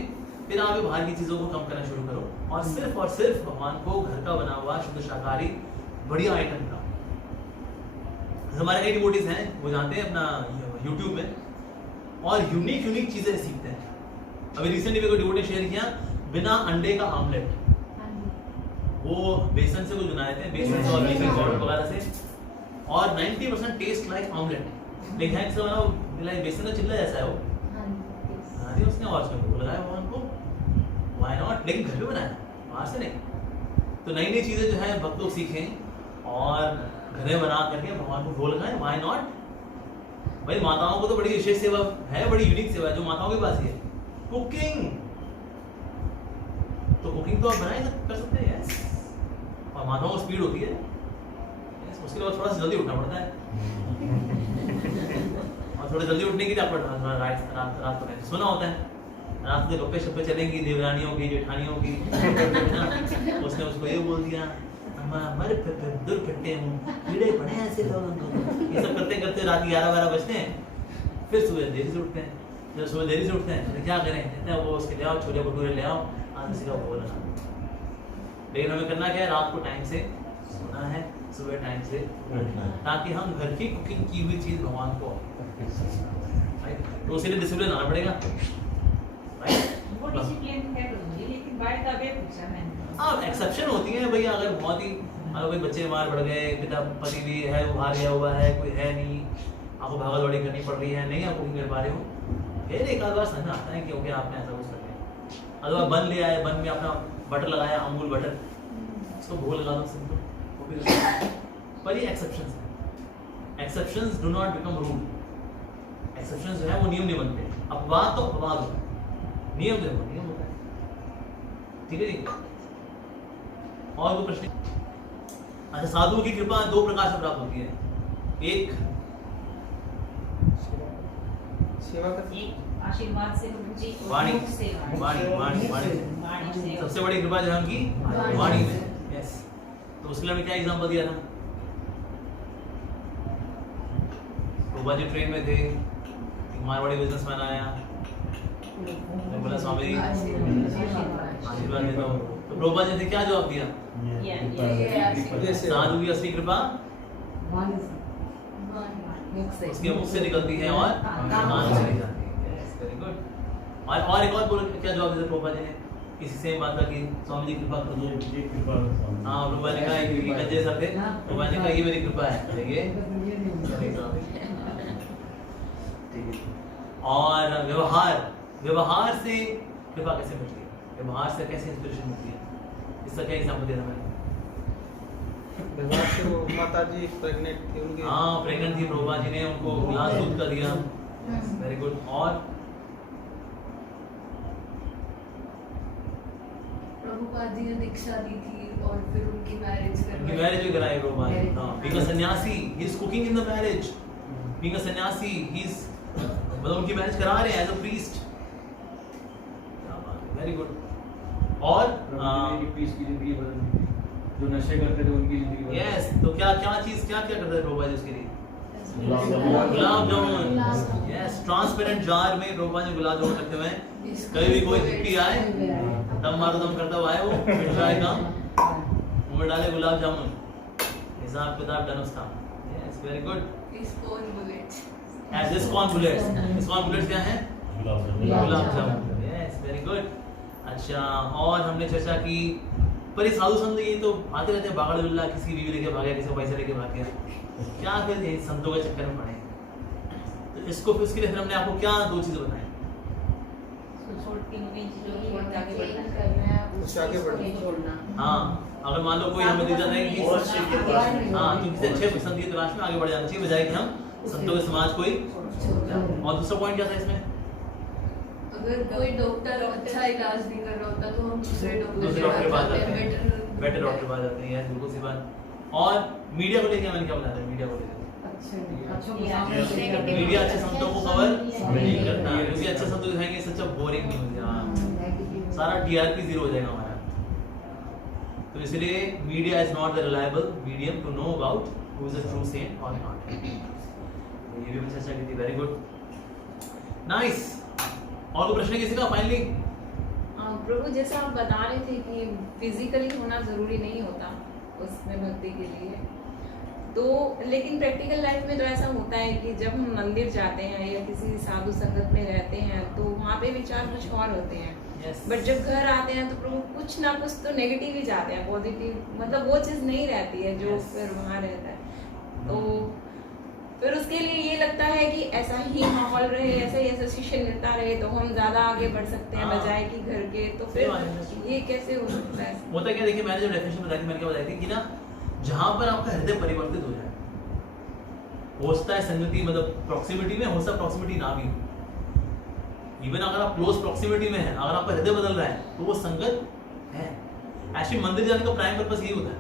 फिर आप बाहर की चीजों को कम करना शुरू करो, और सिर्फ भगवान को घर का बना हुआ शुद्ध शाकाहारी बढ़िया आइटम का। हमारे कई डिवोटीज हैं, वो जानते हैं अपना YouTube में, और यूनिक चीजें सीखते हैं। अभी रिसेंटली मेरे को डिवोटी शेयर किया, बिना अंडे का आमलेट, वो बेसन से कुछ बनाए थे, बेसन से और बेकिंग पाउडर वगैरह से, और 90% टेस्ट लाइक ऑमलेट, लेकिन है किसका बना, वो बेसन का चिल्ला जैसा है वो, हाँ उसने और उसमें वो लगाया भगवान को, व्हाई नॉट, लेकिन घर पे बनाया, बाहर से नहीं। तो नई चीजें जो है भक्त लोग सीखें और घर में बना करके भगवान को भोग लगाएं, व्हाई नॉट। भाई माताओं को तो बड़ी विशेष सेवा है, बड़ी यूनिक सेवा है जो माताओं के पास ही है, कुकिंग। तो कुकिंग तो आप कर सकते हैं यस, और माताओं को स्पीड होती है यस, उसके बाद थोड़ा सा जल्दी उठना पड़ता है और थोड़ा जल्दी उठने के लिए आपको रात को सोना होता है, रात के गप्पे शप्पे चलेंगी देवरानियों की जेठानियों की उसने उसको ये बोल दिया हमारे दूर फट्टे कीड़े पड़े ऐसे लोगों, ये सब करते करते रात 11-12 बजते हैं, फिर सुबह देरी से उठते हैं। जब सुबह देरी से उठते हैं तो क्या करें, कहते हैं वो उसके ले आओ छोले भटूरे ले आओ, आज किसी का वो लगा। लेकिन हमें करना क्या है, रात को टाइम से सोना है, सुबह टाइम से उठना है, ताकि हम घर की कुकिंग की हुई चीज भगवान को, तो उसी लिए डिसिप्लिन आना पड़ेगा। वो डिसिप्लिन है तो लेकिन बाय द वे पूछा मैंने। हाँ एक्सेप्शन होती है भैया, अगर बहुत ही अगर कोई बच्चे बीमार पड़ गए, पिता पति भी है वो बाहर गया हुआ है, कोई है नहीं, आपको भागा दौड़ी करनी पड़ रही है, नहीं आप कुकिंग कर पा रहे हो, फिर एक आध बार समझ आता है क्योंकि आपने ऐसा कुछ कर लिया। अगर बन लिया है, बन में अपना बटर लगाया, अमूल बटर, उसको भूल लगा दो सिंपल, वो भी पर ये एक्सेप्शंस है, exceptions do not become rule. Exceptions जो है वो नियम नहीं बनते, अपवाद तो अपवाद होता है, नियम जो है नियम होता है। ठीक है जी, और कोई प्रश्न? अच्छा, साधुओं की कृपा 2 प्रकार से प्राप्त होती है, एक सेवा का आशीर्वाद से मुझे वाणी से वाणी वाणी वाणी से सबसे बड़ी कृपा जो है उनकी वाणी में। यस, तो उसके लिए हमें क्या एग्जांपल दिया था, प्रभुपाद जी ट्रेन में थे, मारवाड़ी बिजनेसमैन आया, बोला स्वामी जी आशीर्वाद दे दो, तो प्रभुपाद जी ने क्या जवाब दिया, साधु की असली कृपा उसके मुख से निकलती है और कान से निकलती है। Very good. और एक और बोल क्या जवाब दिया प्रभुपाद जी ने किसी से बात की, स्वामी जी कृपा कर दो, ये कृपा हाँ प्रभुपाद ने कहा कि गंजे सर थे, प्रभुपाद ने कहा ये मेरी कृपा है, देखिए। और व्यवहार से कृपा कैसे मिलती है, व्यवहार से कैसे इंस्पिरेशन मिलती है, इसका क्या एग्जांपल दिया था मैंने? व्यवहार से वो माता जी प्रेग्नेंट थी उनके, हाँ प्रेग्नेंट थी, प्रभुपाद जी ने उनको गिलास दूध का दिया, वेरी गुड। और प्रभुपाद जी ने दीक्षा दी थी और फिर उनकी मैरिज उनकी मैरिज भी कराई प्रभुपाद जी। हाँ, being a sannyasi he is cooking in the marriage, being a sannyasi he is मतलब उनकी मैरिज करा रहे हैं as a priest, very good. और पीस की जिंदगी बदल दी, जो नशे करते थे उनकी जिंदगी बदल यस, तो क्या करते थे प्रभुपाद जी उसके लिए? गुलाब जामुन, यस, ट्रांसपेरेंट जार में प्रभुपाद जी गुलाब जामुन रखते हुए, कभी भी कोई हिप्पी आए, दम मारो दम करता हुआ आए, वो मिठाई का मुंह में डाले गुलाब जामुन, हिसाब किताब डन उसका। Yes, very good. ISKCON bullets, as ISKCON bullets क्या है? Gulab jamun. Yes, very good. अच्छा, और हमने चर्चा की पर ये साधु संत ये तो आते रहते हैं बागड़ बिल्ला, किसी की बीवी लेके भाग गया, किसी को पैसे लेके भाग गया, क्या फिर ये संतों के चक्कर में पड़े? तो इसको फिर उसके लिए फिर हमने आपको क्या 2 चीजें बताई? उससे आगे बढ़ना। हाँ, अगर मान लो कोई हमें दिख जाता है कि हाँ तो किसी अच्छे संत की तलाश में आगे बढ़ जाना चाहिए, बजाय कि हम संतों के समाज कोई। और दूसरा पॉइंट क्या था इसमें? अगर कोई डॉक्टर अच्छा इलाज नहीं कर रहा होता तो हम दूसरे दूसरे डॉक्टर के पास जाते हैं, बेटर डॉक्टर के पास जाते हैं, बिल्कुल सी बात। और मीडिया को लेकर मैंने क्या बताया था, मीडिया को लेकर मीडिया अच्छे संतों को कवर नहीं करता, क्योंकि अच्छे संतों दिखाएंगे सच बोरिंग न्यूज़, सारा टीआरपी 0 हो जाएगा हमारा। तो इसलिए media is not the reliable medium to know about who is a true saint और नॉट। ये भी चर्चा की थी, वेरी गुड, नाइस। और कोई प्रश्न किसी का फाइनली? प्रभु जैसा आप बता रहे थे कि फिजिकली होना जरूरी नहीं होता उसमें भक्ति के लिए, तो लेकिन प्रैक्टिकल लाइफ में तो ऐसा होता है कि जब हम मंदिर जाते हैं या किसी साधु संगत में रहते हैं तो वहाँ पे विचार कुछ और होते हैं, बट जब घर आते हैं तो प्रभु कुछ ना कुछ तो नेगेटिव ही जाते हैं, पॉजिटिव मतलब वो चीज़ नहीं रहती है जो फिर वहाँ रहता है। तो फिर उसके लिए ये लगता है कि ऐसा ही माहौल रहे, ऐसा ही एसोसिएशन मिलता रहे तो हम ज्यादा आगे बढ़ सकते हैं बजाय कि घर के। तो फिर ये कैसे हो सकता है? होता क्या, देखिए मैंने जो डेफिनेशन बताई थी, मैंने क्या बताई थी कि ना जहाँ पर आपका हृदय परिवर्तित हो जाए, हो सकता है संगति मतलब प्रॉक्सिमिटी में, हो सकता है प्रॉक्सिमिटी ना भी हो। इवन अगर आप क्लोज प्रॉक्सिमिटी में है, अगर आपका हृदय बदल रहा है तो वो संगत है। एक्चुअली मंदिर जाने का प्राइम पर्पस यही होता है,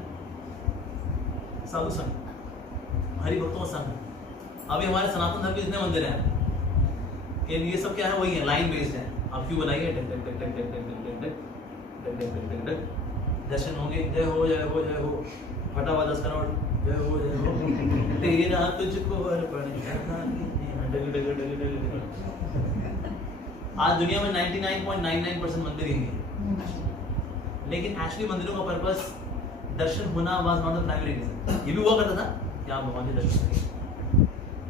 साधु संग, हरि भक्तों का संग। अभी हमारे सनातन धर्म के जितने मंदिर हैं ये सब क्या है, वही है, लाइन बेस्ड है। आप क्यों बनाइए, दर्शन होंगे, जय हो जय हो जय हो, फटाफट 10 करोड़, जय हो तेरा तुझको अर्पण। आज दुनिया में 99.99% मंदिर ही हैं, लेकिन एक्चुअली मंदिरों का पर्पस दर्शन होना was not the primary reason. ये भी हुआ करता था कि आप भगवान के दर्शन करें,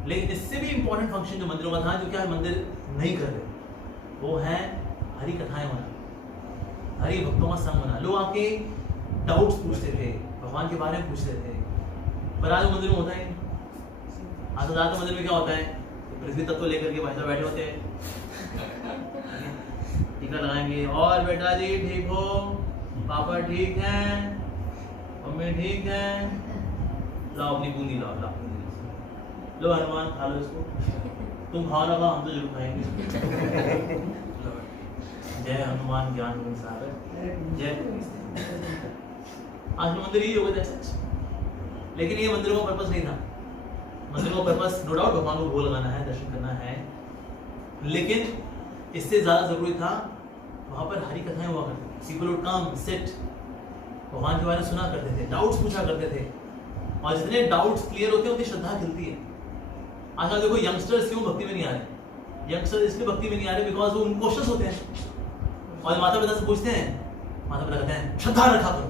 लेकिन इससे भी इंपॉर्टेंट फंक्शन जो मंदिरों का था, जो क्या है मंदिर नहीं कर रहे, वो है हरि कथाएं होना, हरि भक्तों का संग होना। लोग आके डाउट्स पूछते थे, भगवान के बारे में पूछते थे, पर आज मंदिर में होता है। आज ज्यादातर मंदिर में क्या होता है, पृथ्वी तत्व लेकर के भाई साहब बैठे होते हैं, टीका लगाएंगे, और बेटा जी ठीक हो, पापा ठीक हैं, मम्मी ठीक है, लाओ अपनी बूंदी लाओ, लाओ लो हनुमान खा लो इसको, तुम खाओ ना खाओ हम तो जरूर खाएंगे। जय हनुमान ज्ञान गुण सागर जय। आज मंदिर ही हो गए थे, लेकिन ये मंदिरों का पर्पस नहीं था। मंदिरों का पर्पस नो डाउट भगवान को भोग लगाना है, दर्शन करना है, लेकिन इससे ज्यादा जरूरी था वहां पर हरि कथाएं हुआ करती थी। पीपल वुड कम सिट, भगवान के बारे में सुना करते थे, डाउट्स पूछा करते थे, और जितने डाउट्स क्लियर होते हैं उतनी श्रद्धा खिलती है। आजकल देखो यंगस्टर्स क्यों भक्ति में नहीं आ रहे, यंगस्टर्स इसलिए भक्ति में नहीं आ रहे बिकॉज वो उनको क्वेश्चंस होते हैं, और माता पिता से पूछते हैं, माता पिता कहते हैं श्रद्धा रखा करो,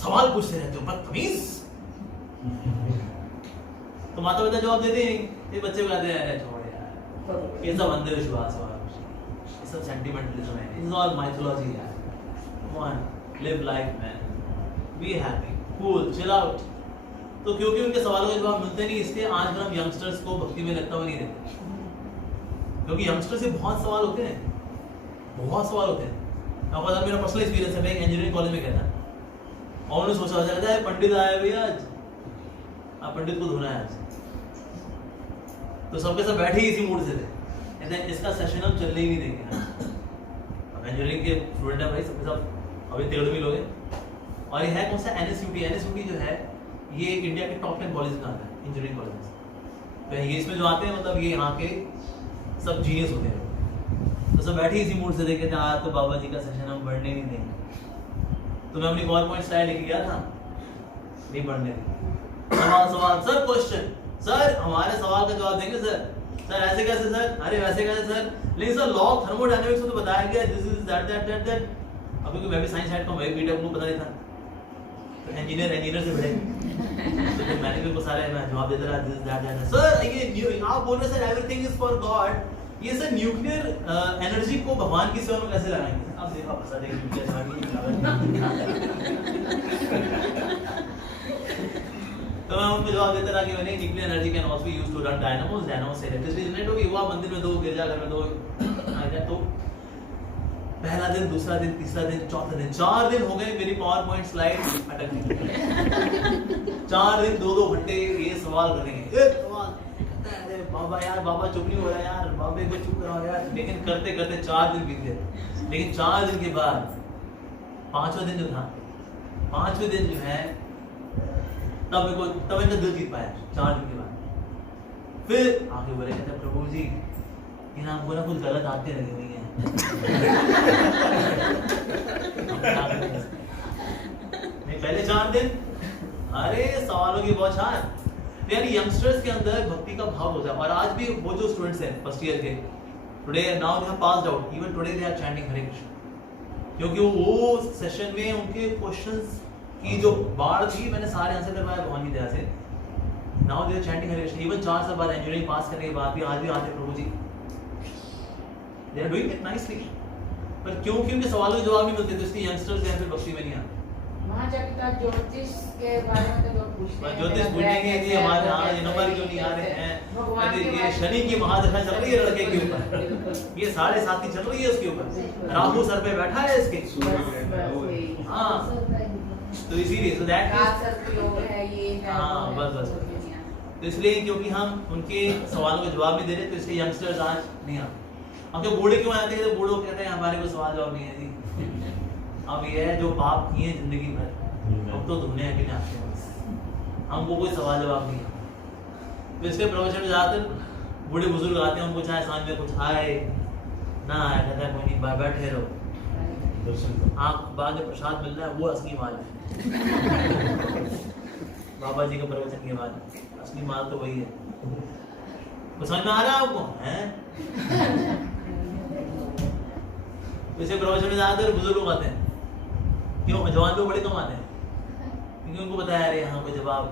सवाल पूछते रहते हो बदतमीज। तो माता पिता जवाब देते हैं, ये बच्चे को कहते हैं अरे छोड़ यार, ये सब अंधविश्वास और ये सब सेंटिमेंटलिज्म है, इट्स ऑल माइथोलॉजी यार, come on live life man, be happy, cool, chill out. तो क्योंकि उनके सवालों के जवाब मिलते नहीं, इसलिए आज हम यंगस्टर्स को भक्ति में लगता हुआ नहीं देते, क्योंकि यंगस्टर्स से बहुत सवाल होते हैं, बहुत सवाल होते हैं। आपको पता मेरा पर्सनल एक्सपीरियंस है, मैं एक इंजीनियरिंग कॉलेज में गया था, और उन्होंने सोचा जाता है पंडित आया भैया आज, आप पंडित को धोना है आज, तो सबके सब बैठे ही इसी मूड से थे, कहते हैं इसका सेशन हम चलने ही नहीं देंगे। अब इंजीनियरिंग के स्टूडेंट है भाई, सबके सब अभी 13वीं लोग हैं, और ये है कौन सा NSUT जो है ये इंडिया के टॉप 10 कॉलेज में आता है, इंजीनियरिंग कॉलेज। तो ये इसमें जो आते हैं मतलब ये यहाँ के सब जीनियस होते हैं, तो सब बैठे इसी मूड से देखे थे आज तो बाबा जी का सेशन हम बढ़ने नहीं देंगे। तो मैं अपनी PowerPoint स्लाइड लेके गया था, नहीं बढ़ने दी, सवाल सर क्वेश्चन, सर हमारे सवाल का जवाब देंगे सर, सर ऐसे कैसे सर, अरे वैसे कैसे सर, लेकिन सर लॉ ऑफ थर्मोडायनामिक्स में तो बताया गया दिस इज दैट। अभी मैं भी साइंस साइड का, मैं बीटेक को पता नहीं था, तो इंजीनियर से भिड़े, तो फिर मैंने भी सारे मैं जवाब देता रहा दिस दैट। सर ये आप बोल रहे sir everything is for God, ये सर न्यूक्लियर एनर्जी को भगवान की सेवा में कैसे लगाएंगे? आप देखा फंसा देंगे न्यूक्लियर एनर्जी। तो मैं उनको जवाब देता रहा कि मैंने nuclear energy can also be used to run dynamos से इलेक्ट्रिसिटी जनरेट होगी। हुआ मंदिर में 2, गिरजाघर में 2 आया। तो पहला दिन, दूसरा दिन, तीसरा दिन, चौथा दिन, 4 दिन हो गए मेरी PowerPoint स्लाइड अटक गई। 4 दिन 2-2 घंटे ये सवाल करेंगे, एक सवाल, अरे बाबा यार, बाबा चुप नहीं हो रहा यार, बाबे को चुप कराओ यार। लेकिन करते करते 4 दिन बीत गए। लेकिन 4 दिन के बाद 5वां दिन जो था, 5वें दिन जो है तब इनका दिल जीत पाया। 4 दिन के बाद फिर आगे बोले, कहते प्रभु जी इन आपको ना कुछ गलत आते लगे हुई हैं। नहीं पहले 4 दिन अरे सवालों की बौछार। यानी यंगस्टर्स के अंदर भक्ति का भाव हो जाए। और आज भी वो जो स्टूडेंट्स हैं फर्स्ट ईयर के, today now they have passed out, even today they are chanting Hare Krishna, क्योंकि वो सेशन में उनके क्वेश्चंस की जो बाढ़ थी मैंने सारे आंसर करवाया भगवान की दया से। Now they are chanting Hare Krishna. Even 4 साल बाद इंजीनियरिंग पास करने के बाद भी आज भी आते Prabhu ji, they are doing it nicely. पर क्योंकि उनके सवालों के जवाब नहीं मिलते, तो इसलिए यंगस्टर्स यहाँ पे भक्ति में नहीं आते। वहाँ जाके तो ज्योतिष के बारे में तो लोग पूछते हैं, ज्योतिष पूछेंगे कि हमारे यहाँ ये नंबर क्यों नहीं आ रहे हैं, ये शनि की महादशा चल रही है लड़के के ऊपर, ये 7.5 चल रही है उसके ऊपर, राहु सर पे बैठा है इसके। हाँ तो इसीलिए तो दैट है ये है, हाँ बस तो इसलिए क्योंकि हम उनके सवालों का जवाब नहीं दे रहे, तो इसलिए यंगस्टर्स आज नहीं आते। अब जो बूढ़े क्यों आते हैं, तो बूढ़े कहते हैं हमारे को सवाल जवाब नहीं है जी। अब ये है जो पाप किए जिंदगी भर, अब तो धोने के लिए आते हैं, हमको कोई सवाल जवाब नहीं है। तो इसके प्रवचन में ज़्यादातर बूढ़े बुजुर्ग आते हैं, उनको चाहे सांझ में कुछ आए ना आए, कहता है कोई नहीं, बैठे रहो, आँख बाद में प्रसाद मिल रहा है, वो असली माल है। बाबा जी के प्रवचन के बाद असली माल तो वही है। तो समझ में आ रहा है आपको? हैं? इसे प्रवचन में ज्यादातर बुजुर्ग लोग आते हैं, क्यों? जवान लोग बड़े कम आते हैं, क्योंकि उनको पता है अरे यहाँ पे जवाब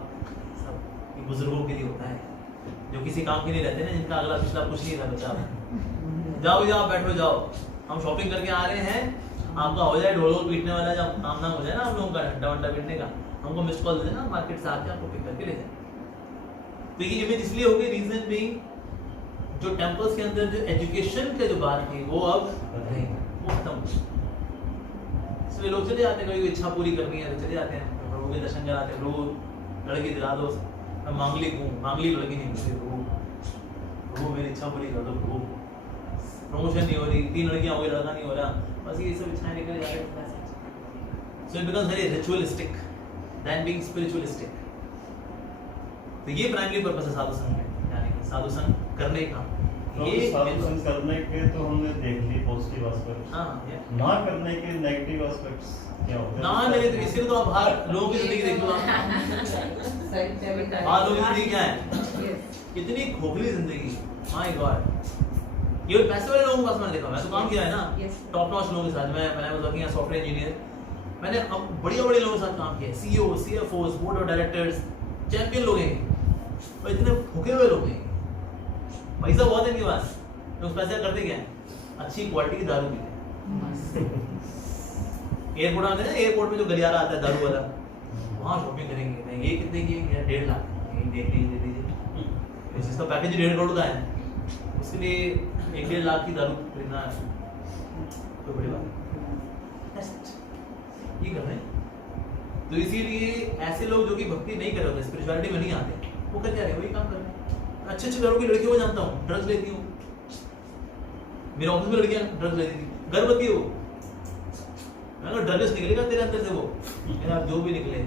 सब बुजुर्गों के लिए होता है, जो किसी काम के नहीं रहते ना, जिनका अगला पिछला कुछ नहीं था। बचा जाओ जाओ बैठो जाओ, हम शॉपिंग करके आ रहे हैं, आपका हो जाए ढोल पीटने वाला, जब काम नाम हो जाए ना आप लोगों का घंटा वंटा पीटने का, हमको मिस कॉल देना, मार्केट से आके आपको पिक करके ले जाए। तो ये इमेज इसलिए होगी, रीजन बीइंग जो टेम्पल्स के अंदर जो एजुकेशन के जो बात थी वो अब नहीं, वो खत्म। इसलिए लोग चले जाते हैं, कोई इच्छा पूरी करनी है तो चले जाते हैं, प्रभु के दर्शन कराते हैं, प्रभु लड़की दिला दो, मैं मांगलिक हूँ, मांगलिक लड़की नहीं मुझे, प्रभु मेरी इच्छा पूरी कर दो, प्रभु प्रमोशन नहीं हो रही, 3 लड़कियां हो गई, लड़का नहीं हो रहा, बस ये सब इच्छाएं निकल जाती हैं। So it becomes very ritualistic than being spiritualistic. तो ये प्राइमरी पर्पस है साधु संघ में, यानी कि साधु संघ करने का। ये साधु संघ करने के तो हमने देख ली पॉजिटिव एस्पेक्ट्स, हाँ, ना करने के नेगेटिव एस्पेक्ट्स क्या होते हैं? ना नहीं, तो इसलिए तो आप बाहर लोगों की जिंदगी देखो, बाहर लोगों की जिंदगी क्या है, कितनी खोखली जिंदगी, माय गॉड। ये पैसे वाले लोगों के पास मैंने देखा, मैं तो काम किया है ना टॉप नॉच लोगों के साथ, मैं वर्किंग एज सॉफ्टवेयर इंजीनियर, मैंने अब बढ़िया बड़े लोगों के साथ काम किया है, CEO, CFO, board of directors, champion लोग हैं, और इतने भूखे हुए लोग हैं, पैसा बहुत है इनके पास, तो उस पैसे करते क्या है, अच्छी क्वालिटी की दारू पीते हैं। एयरपोर्ट आते हैं, एयरपोर्ट में जो गलियारा आता है दारू वाला, वहाँ शॉपिंग करेंगे, ये कितने की है, 1.5 लाख, दे दीजिए, इसका पैकेज 1.5 करोड़ का है, उसके लिए 1.5 लाख की दारू खरीदना है, तो बड़ी बात ये कर रहे हैं। तो इसीलिए ऐसे लोग जो कि भक्ति नहीं कर रहे होते, स्पिरिचुअलिटी में नहीं आते, वो कर क्या रहे, वही काम कर रहे हैं। अच्छे घरों की लड़कियों को जानता हूँ, ड्रग्स लेती हूँ, मेरे ऑफिस में लड़कियां ड्रग्स लेती थी, गर्भवती हो, मैं कहा ड्रग्स निकलेगा तेरे अंदर से, वो आप जो भी निकले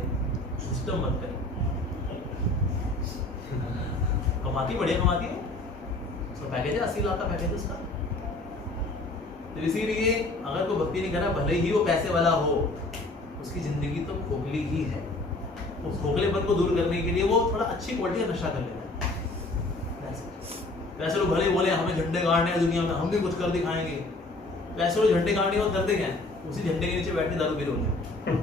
सिस्टम मत कर, कमाती बढ़िया कमाती है, उसका पैकेज है 80 लाख का पैकेज उसका। तो इसीलिए अगर कोई भक्ति नहीं कर रहा, भले ही वो पैसे वाला हो, उसकी जिंदगी तो खोखली ही है। उस खोखलेपन को दूर करने के लिए वो थोड़ा अच्छी क्वालिटी का नशा कर लेता है। वैसे लोग भले बोले हमें झंडे गाड़ने हैं दुनिया में, हम भी कुछ कर दिखाएंगे, वैसे लोग झंडे गाड़ने और करते क्या है, उसी झंडे के नीचे बैठ के दारू पी रहे होते हैं।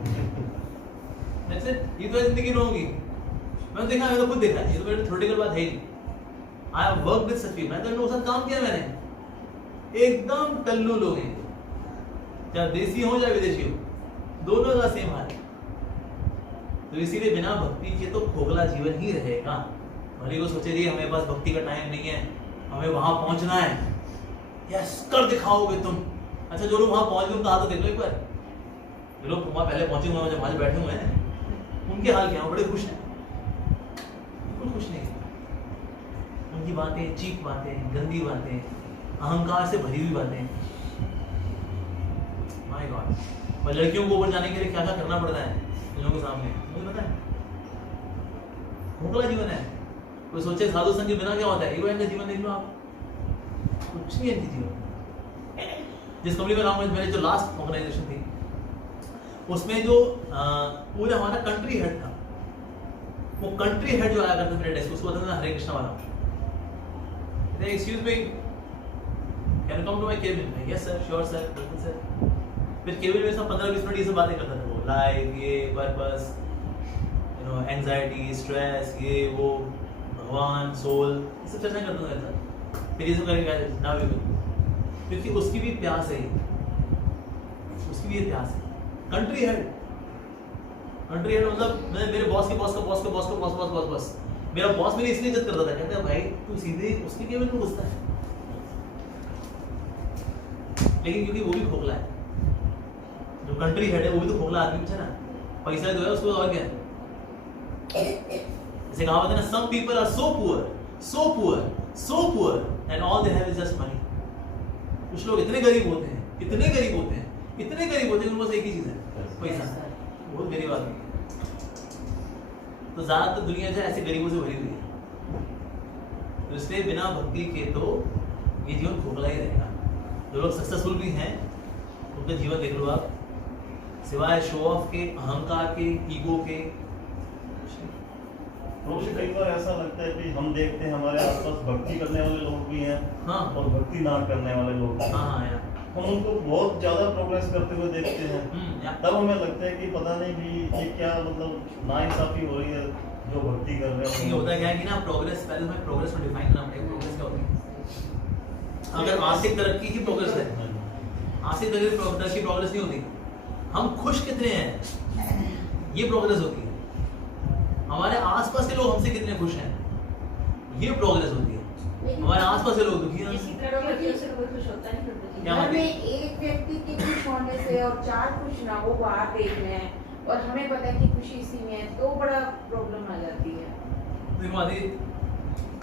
ये तो जिंदगी में होगी, मैंने देखा, मैंने खुद देखा, ये तो मेरी थ्योरेटिकल बात है ही। I have worked with such, मैं तो इन लोगों के साथ काम किया, मैंने एकदम टल्लू लोग हैं, चाहे देसी हो चाहे विदेशी हो, दोनों का सेम हाल है। तो इसीलिए बिना भक्ति के तो खोखला जीवन ही रहेगा। भले को सोचे जी हमें पास भक्ति का टाइम नहीं है, हमें वहां पहुंचना है, यस कर दिखाओगे तुम। अच्छा जो लोग वहां पहुंच गए उनका हाथ तो देख लो एक बार, जो लोग वहां पहले पहुंचे हुए हैं, जो बैठे हुए हैं, उनके हाल क्या, बड़े खुश हैं? बिल्कुल खुश नहीं। उनकी बातें चीप बातें, गंदी बातें, अहंकार से भरी हुई बातें, माय गॉड। और लड़कियों को ऊपर जाने के लिए क्या क्या करना पड़ता है इन लोगों के सामने, मुझे पता है। खोखला जीवन है। कोई सोचे साधु संग के बिना क्या होता है, ये इनका जीवन देख लो आप, कुछ नहीं है इनकी जीवन। जिस कंपनी में काम, मेरे जो लास्ट ऑर्गेनाइजेशन थी, उसमें जो पूरा हमारा कंट्री हेड था, वो कंट्री हेड जो आया करता मेरे डेस्क, उसको बताना हरे कृष्णा वाला, excuse me can come to my cabin, yes sir, sure sir, बिल्कुल सर। फिर केबिन में सब 15-20 मिनट ये सब बातें करता था, वो लाइफ, ये purpose, you know, anxiety, stress, ये वो, भगवान, सोल, ये सब चर्चा करता था। फिर ये सब करेंगे ना भी, क्योंकि उसकी भी प्यास है, उसकी भी प्यास है। कंट्री हेड मतलब मेरे बॉस के बॉस का बॉस का बॉस का बॉस बॉस बॉस बॉस मेरा बॉस मेरी इसलिए इज्जत करता था, कहता है भाई तू सीधे उसके केबिन में घुसता है। लेकिन क्योंकि वो भी खोखला है, जो कंट्री हेड है वो भी तो खोखला आदमी है ना, पैसा तो है उसको, और क्या जैसे कहावत है ना, some people are so poor and all they have is just money. कुछ लोग इतने गरीब होते हैं कि उनके पास एक ही चीज है, पैसा। बहुत गरीब आदमी है। तो ज्यादातर दुनिया जो है ऐसे गरीबों से भरी हुई है। तो इसलिए बिना भक्ति के तो ये जीवन खोखला ही रहेगा। जो लोग सक्सेसफुल भी हैं उनका जीवन देख लो आप, सिवाय शो ऑफ के, अहंकार के, ईगो के। मुझे कई बार ऐसा लगता है कि हम देखते हैं हमारे आसपास भक्ति करने वाले लोग भी हैं, हाँ। और भक्ति ना करने वाले लोग भी हैं। हाँ यार, हम उनको बहुत ज्यादा प्रोग्रेस करते हुए देखते हैं। यार। तब हमें लगता है कि पता नहीं कि ये क्या मतलब नाइंसाफी हो रही है जो भक्ति कर रहे ये हैं। होता क्या है कि ना, प्रोग्रेस, पहले हमें प्रोग्रेस को डिफाइन करना पड़ेगा। प्रोग्रेस क्या होती है? अगर आर्थिक तरक्की की प्रोग्रेस है, आर्थिक तरक्की प्रोग्रेस नहीं होती। हम खुश कितने हैं, ये प्रोग्रेस होती है। हमारे आसपास के लोग हमसे कितने खुश हैं, ये प्रोग्रेस होती है। हमारे आसपास के लोग दुखी हैं, जिसकी प्रॉपर्टी से कोई खुश होता नहीं फिर तो क्या घर बात में है? एक व्यक्ति के खुश होने से और 4 खुश ना हो, बाहर देख रहे हैं और हमें पता है कि खुशी इसी में है, तो बड़ा प्रॉब्लम आ जाती है। देखो आदि,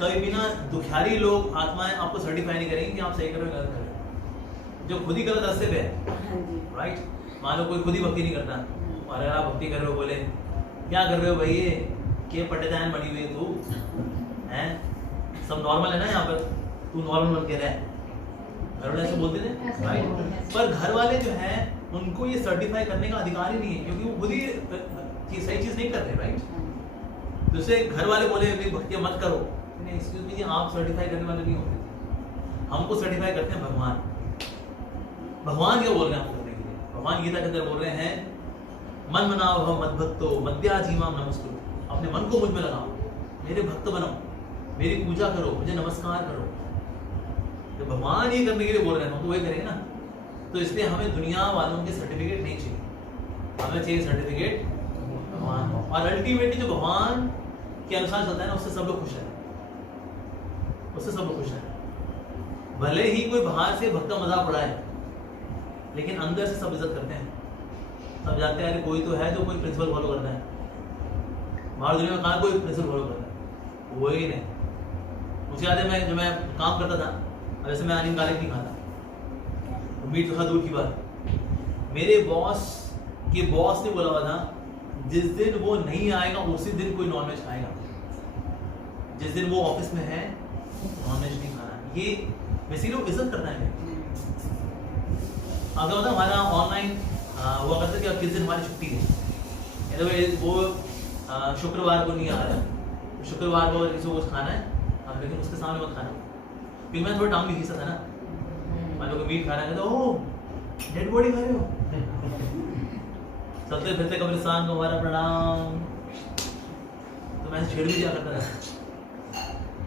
कभी भी ना दुखियारी लोग, आत्माएं आपको सर्टिफाई नहीं करेंगे कि आप सही कर रहे हो, गलत कर रहे हो। जो खुद ही गलत रास्ते पे है, हाँ जी। राइट? मान लो कोई खुद ही भक्ति नहीं करता और अगर आप भक्ति कर रहे हो, बोले क्या कर रहे हो भाई, ये के पंडितान बनी हुई है तू, हैं? सब नॉर्मल है ना यहाँ पर, तू नॉर्मल बन के रह। घर वाले ऐसे बोलते थे, राइट? पर घर वाले जो है उनको ये सर्टिफाई करने का अधिकार ही नहीं है, क्योंकि वो खुद ही सही चीज नहीं कर रहे, राइट? दूसरे घर वाले बोले भक्ति मत करो, नहीं, एक्सक्यूज मी, आप सर्टिफाई करने वाले नहीं होते। हमको सर्टिफाई करते हैं भगवान। भगवान क्या बोल रहे हैं आपको करने के लिए? भगवान गीता के अंदर बोल रहे हैं, मन मनाओ भव मद भक्तो मद्याजीमाम नमस्कुरु। अपने मन को मुझ में लगाओ, मेरे भक्त बनो, मेरी पूजा करो, मुझे नमस्कार करो। तो भगवान ये करने के लिए बोल रहे हैं, हम तो वही करेंगे ना। तो इसलिए हमें दुनिया वालों के सर्टिफिकेट नहीं चाहिए, हमें चाहिए सर्टिफिकेट भगवान। और अल्टीमेटली जो भगवान के अनुसार चलता है ना, उससे सब लोग खुश है, उससे सब लोग खुश है। भले ही कोई बाहर से भक्त का मजाक उड़ाए, लेकिन अंदर से सब इज्जत करते हैं। सब जानते हैं कोई तो है जो कोई प्रिंसिपल फॉलो करता है। बाहर दुनिया में कहाँ कोई प्रिंसिपल फॉलो करता है, वही नहीं। मुझे याद है, मैं जब मैं काम करता था, वैसे मैं अनिल गालिब नहीं खाता, मीट तो था दूर की बात। मेरे बॉस के बॉस ने बोला हुआ था, जिस दिन वो नहीं आएगा उसी दिन कोई नॉनवेज खाएगा। जिस दिन वो ऑफिस में है, नॉनवेज नहीं खाना। ये वैसे लोग इज्जत करना है। अगर होता हमारा ऑनलाइन हुआ करता कि किस दिन हमारी छुट्टी है, वो शुक्रवार को नहीं आ रहा है, शुक्रवार को किसी को कुछ खाना है, लेकिन उसके सामने मत खाना। फिर मैं थोड़ा टांग भी खींचा था ना, मान लो मीट खाना है तो ओ डेड बॉडी खा रहे हो, चलते फिरते कब्रिस्तान को हमारा प्रणाम। तो मैं छेड़ भी दिया करता था।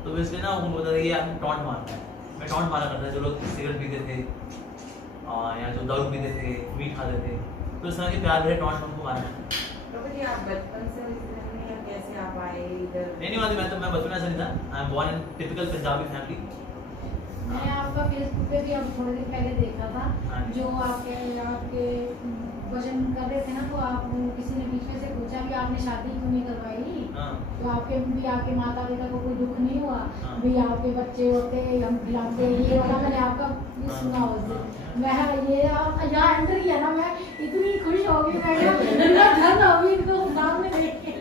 तो इसलिए ना उनको बोलता था ये आपने टॉन्ट मारना है। मैं टॉन्ट मारा करता था, जो लोग सिगरेट पीते थे या जो दारू पीते थे, मीट खाते थे, तो इस तरह के प्यार भरे टॉन्ट हमको मारना है। प्रभु जी, आप बचपन से इस घर में या कैसे आप आए इधर? नहीं मैं बचपन ऐसा नहीं था। I am born in typical Punjabi family. मैंने आपका फेसबुक पे भी अब थोड़े दिन पहले देखा था, हाँ। जो आपके भजन कर रहे थे ना, तो आप किसी ने बीच में से पूछा कि आपने शादी क्यों नहीं करवाई, हाँ। तो आपके माता पिता को कोई दुख नहीं हुआ, हाँ। भी आपके बच्चे होते हम खिलाते, ये वाला मैंने आपका सुना उस दिन। मैं ये यहाँ एंटर किया ना, मैं इतनी खुश हो गई, मैं धन हो गई इनको सामने देख के।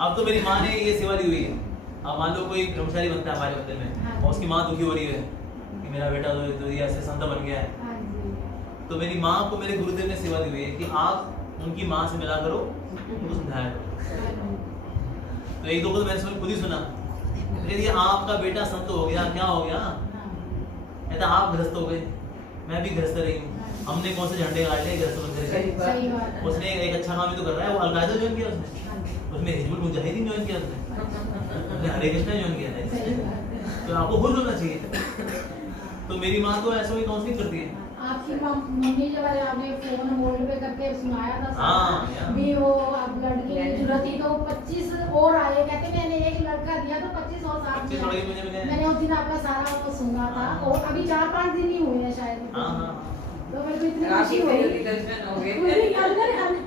अब तो मेरी माँ ने ये सेवा दी हुई है। अब मान लो कोई ब्रह्मचारी बनता है हमारे मंदिर में, और उसकी माँ दुखी हो रही है कि मेरा बेटा तो ये ऐसे संत बन गया है, तो मेरी माँ को मेरे गुरुदेव ने सेवा दी हुई है कि आप उनकी माँ से मिला करो, उनको समझाया करो। तो एक दो को तो मैंने खुद ही सुना, ये आपका बेटा संत हो गया, क्या हो गया, कहता आप गृहस्थ हो गए, मैं भी गृहस्थ रही हूँ, हमने कौन से झंडे गाड़ लिए गृहस्थ बन गए। उसने एक अच्छा काम ही तो कर रहा है, वो अलकायदा ज्वाइन किया उसने हिजबुल मुजाहिदीन ज्वाइन किया उसने हरे कृष्णा ज्वाइन किया था। तो आपको खुश होना चाहिए। तो मेरी माँ तो ऐसा ही काउंसलिंग करती है। आपकी मम्मी जब आपने फोन होल्ड पे करके सुनाया था हाँ, भी वो अब लड़की की जरूरत थी, तो 25 और आए, कहते मैंने एक लड़का दिया तो 25 और साथ दिया। मैंने उस दिन आपका सारा वो सुना था, और अभी 4-5 दिन ही हुए हैं शायद। तो मेरे को इतनी खुशी हुई,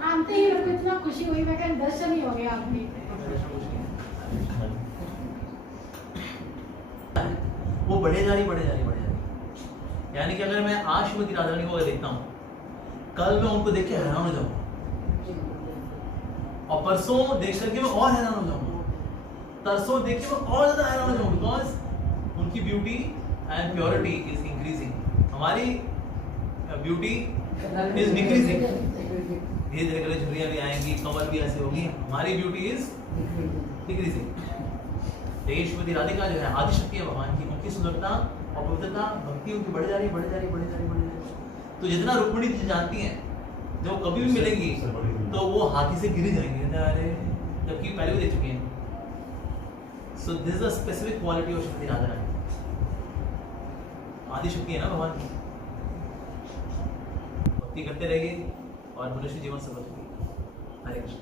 आते ही मेरे को इतना खुशी हुई, मैं कहीं दर्शन ही हो गया आपने। वो बढ़े जा रही। यानी कि अगर मैं आज श्रीमती राधा रानी को अगर देखता हूँ, कल मैं उनको देख के हैरान हो जाऊंगा, और परसों देख करके मैं और हैरान हो जाऊंगा, तरसों देख के मैं और ज्यादा हैरान हो जाऊंगा, बिकॉज उनकी beauty and purity is increasing, हमारी ब्यूटी इज डिक्रीजिंग। धीरे धीरे करके झुर्रियां भी आएंगी, कमर भी ऐसे होगी, हमारी beauty is decreasing. Shrimati Radhika जो है आदिशक्ति है भगवान की, उनकी सुंदरता और पवित्रता भक्ति उनकी बढ़ जा रही। तो जितना रुक्मिणी जी जानती हैं, जो कभी भी मिलेंगी तो वो हाथी से गिर जाएंगे, अरे जबकि पहले भी दे चुके हैं। So this is a specific quality of Shrimati Radha Rani. आदिशक्ति है ना भगवान की, भक्ति करते रहिए और मनुष्य जीवन सफल होगी। हरे कृष्ण।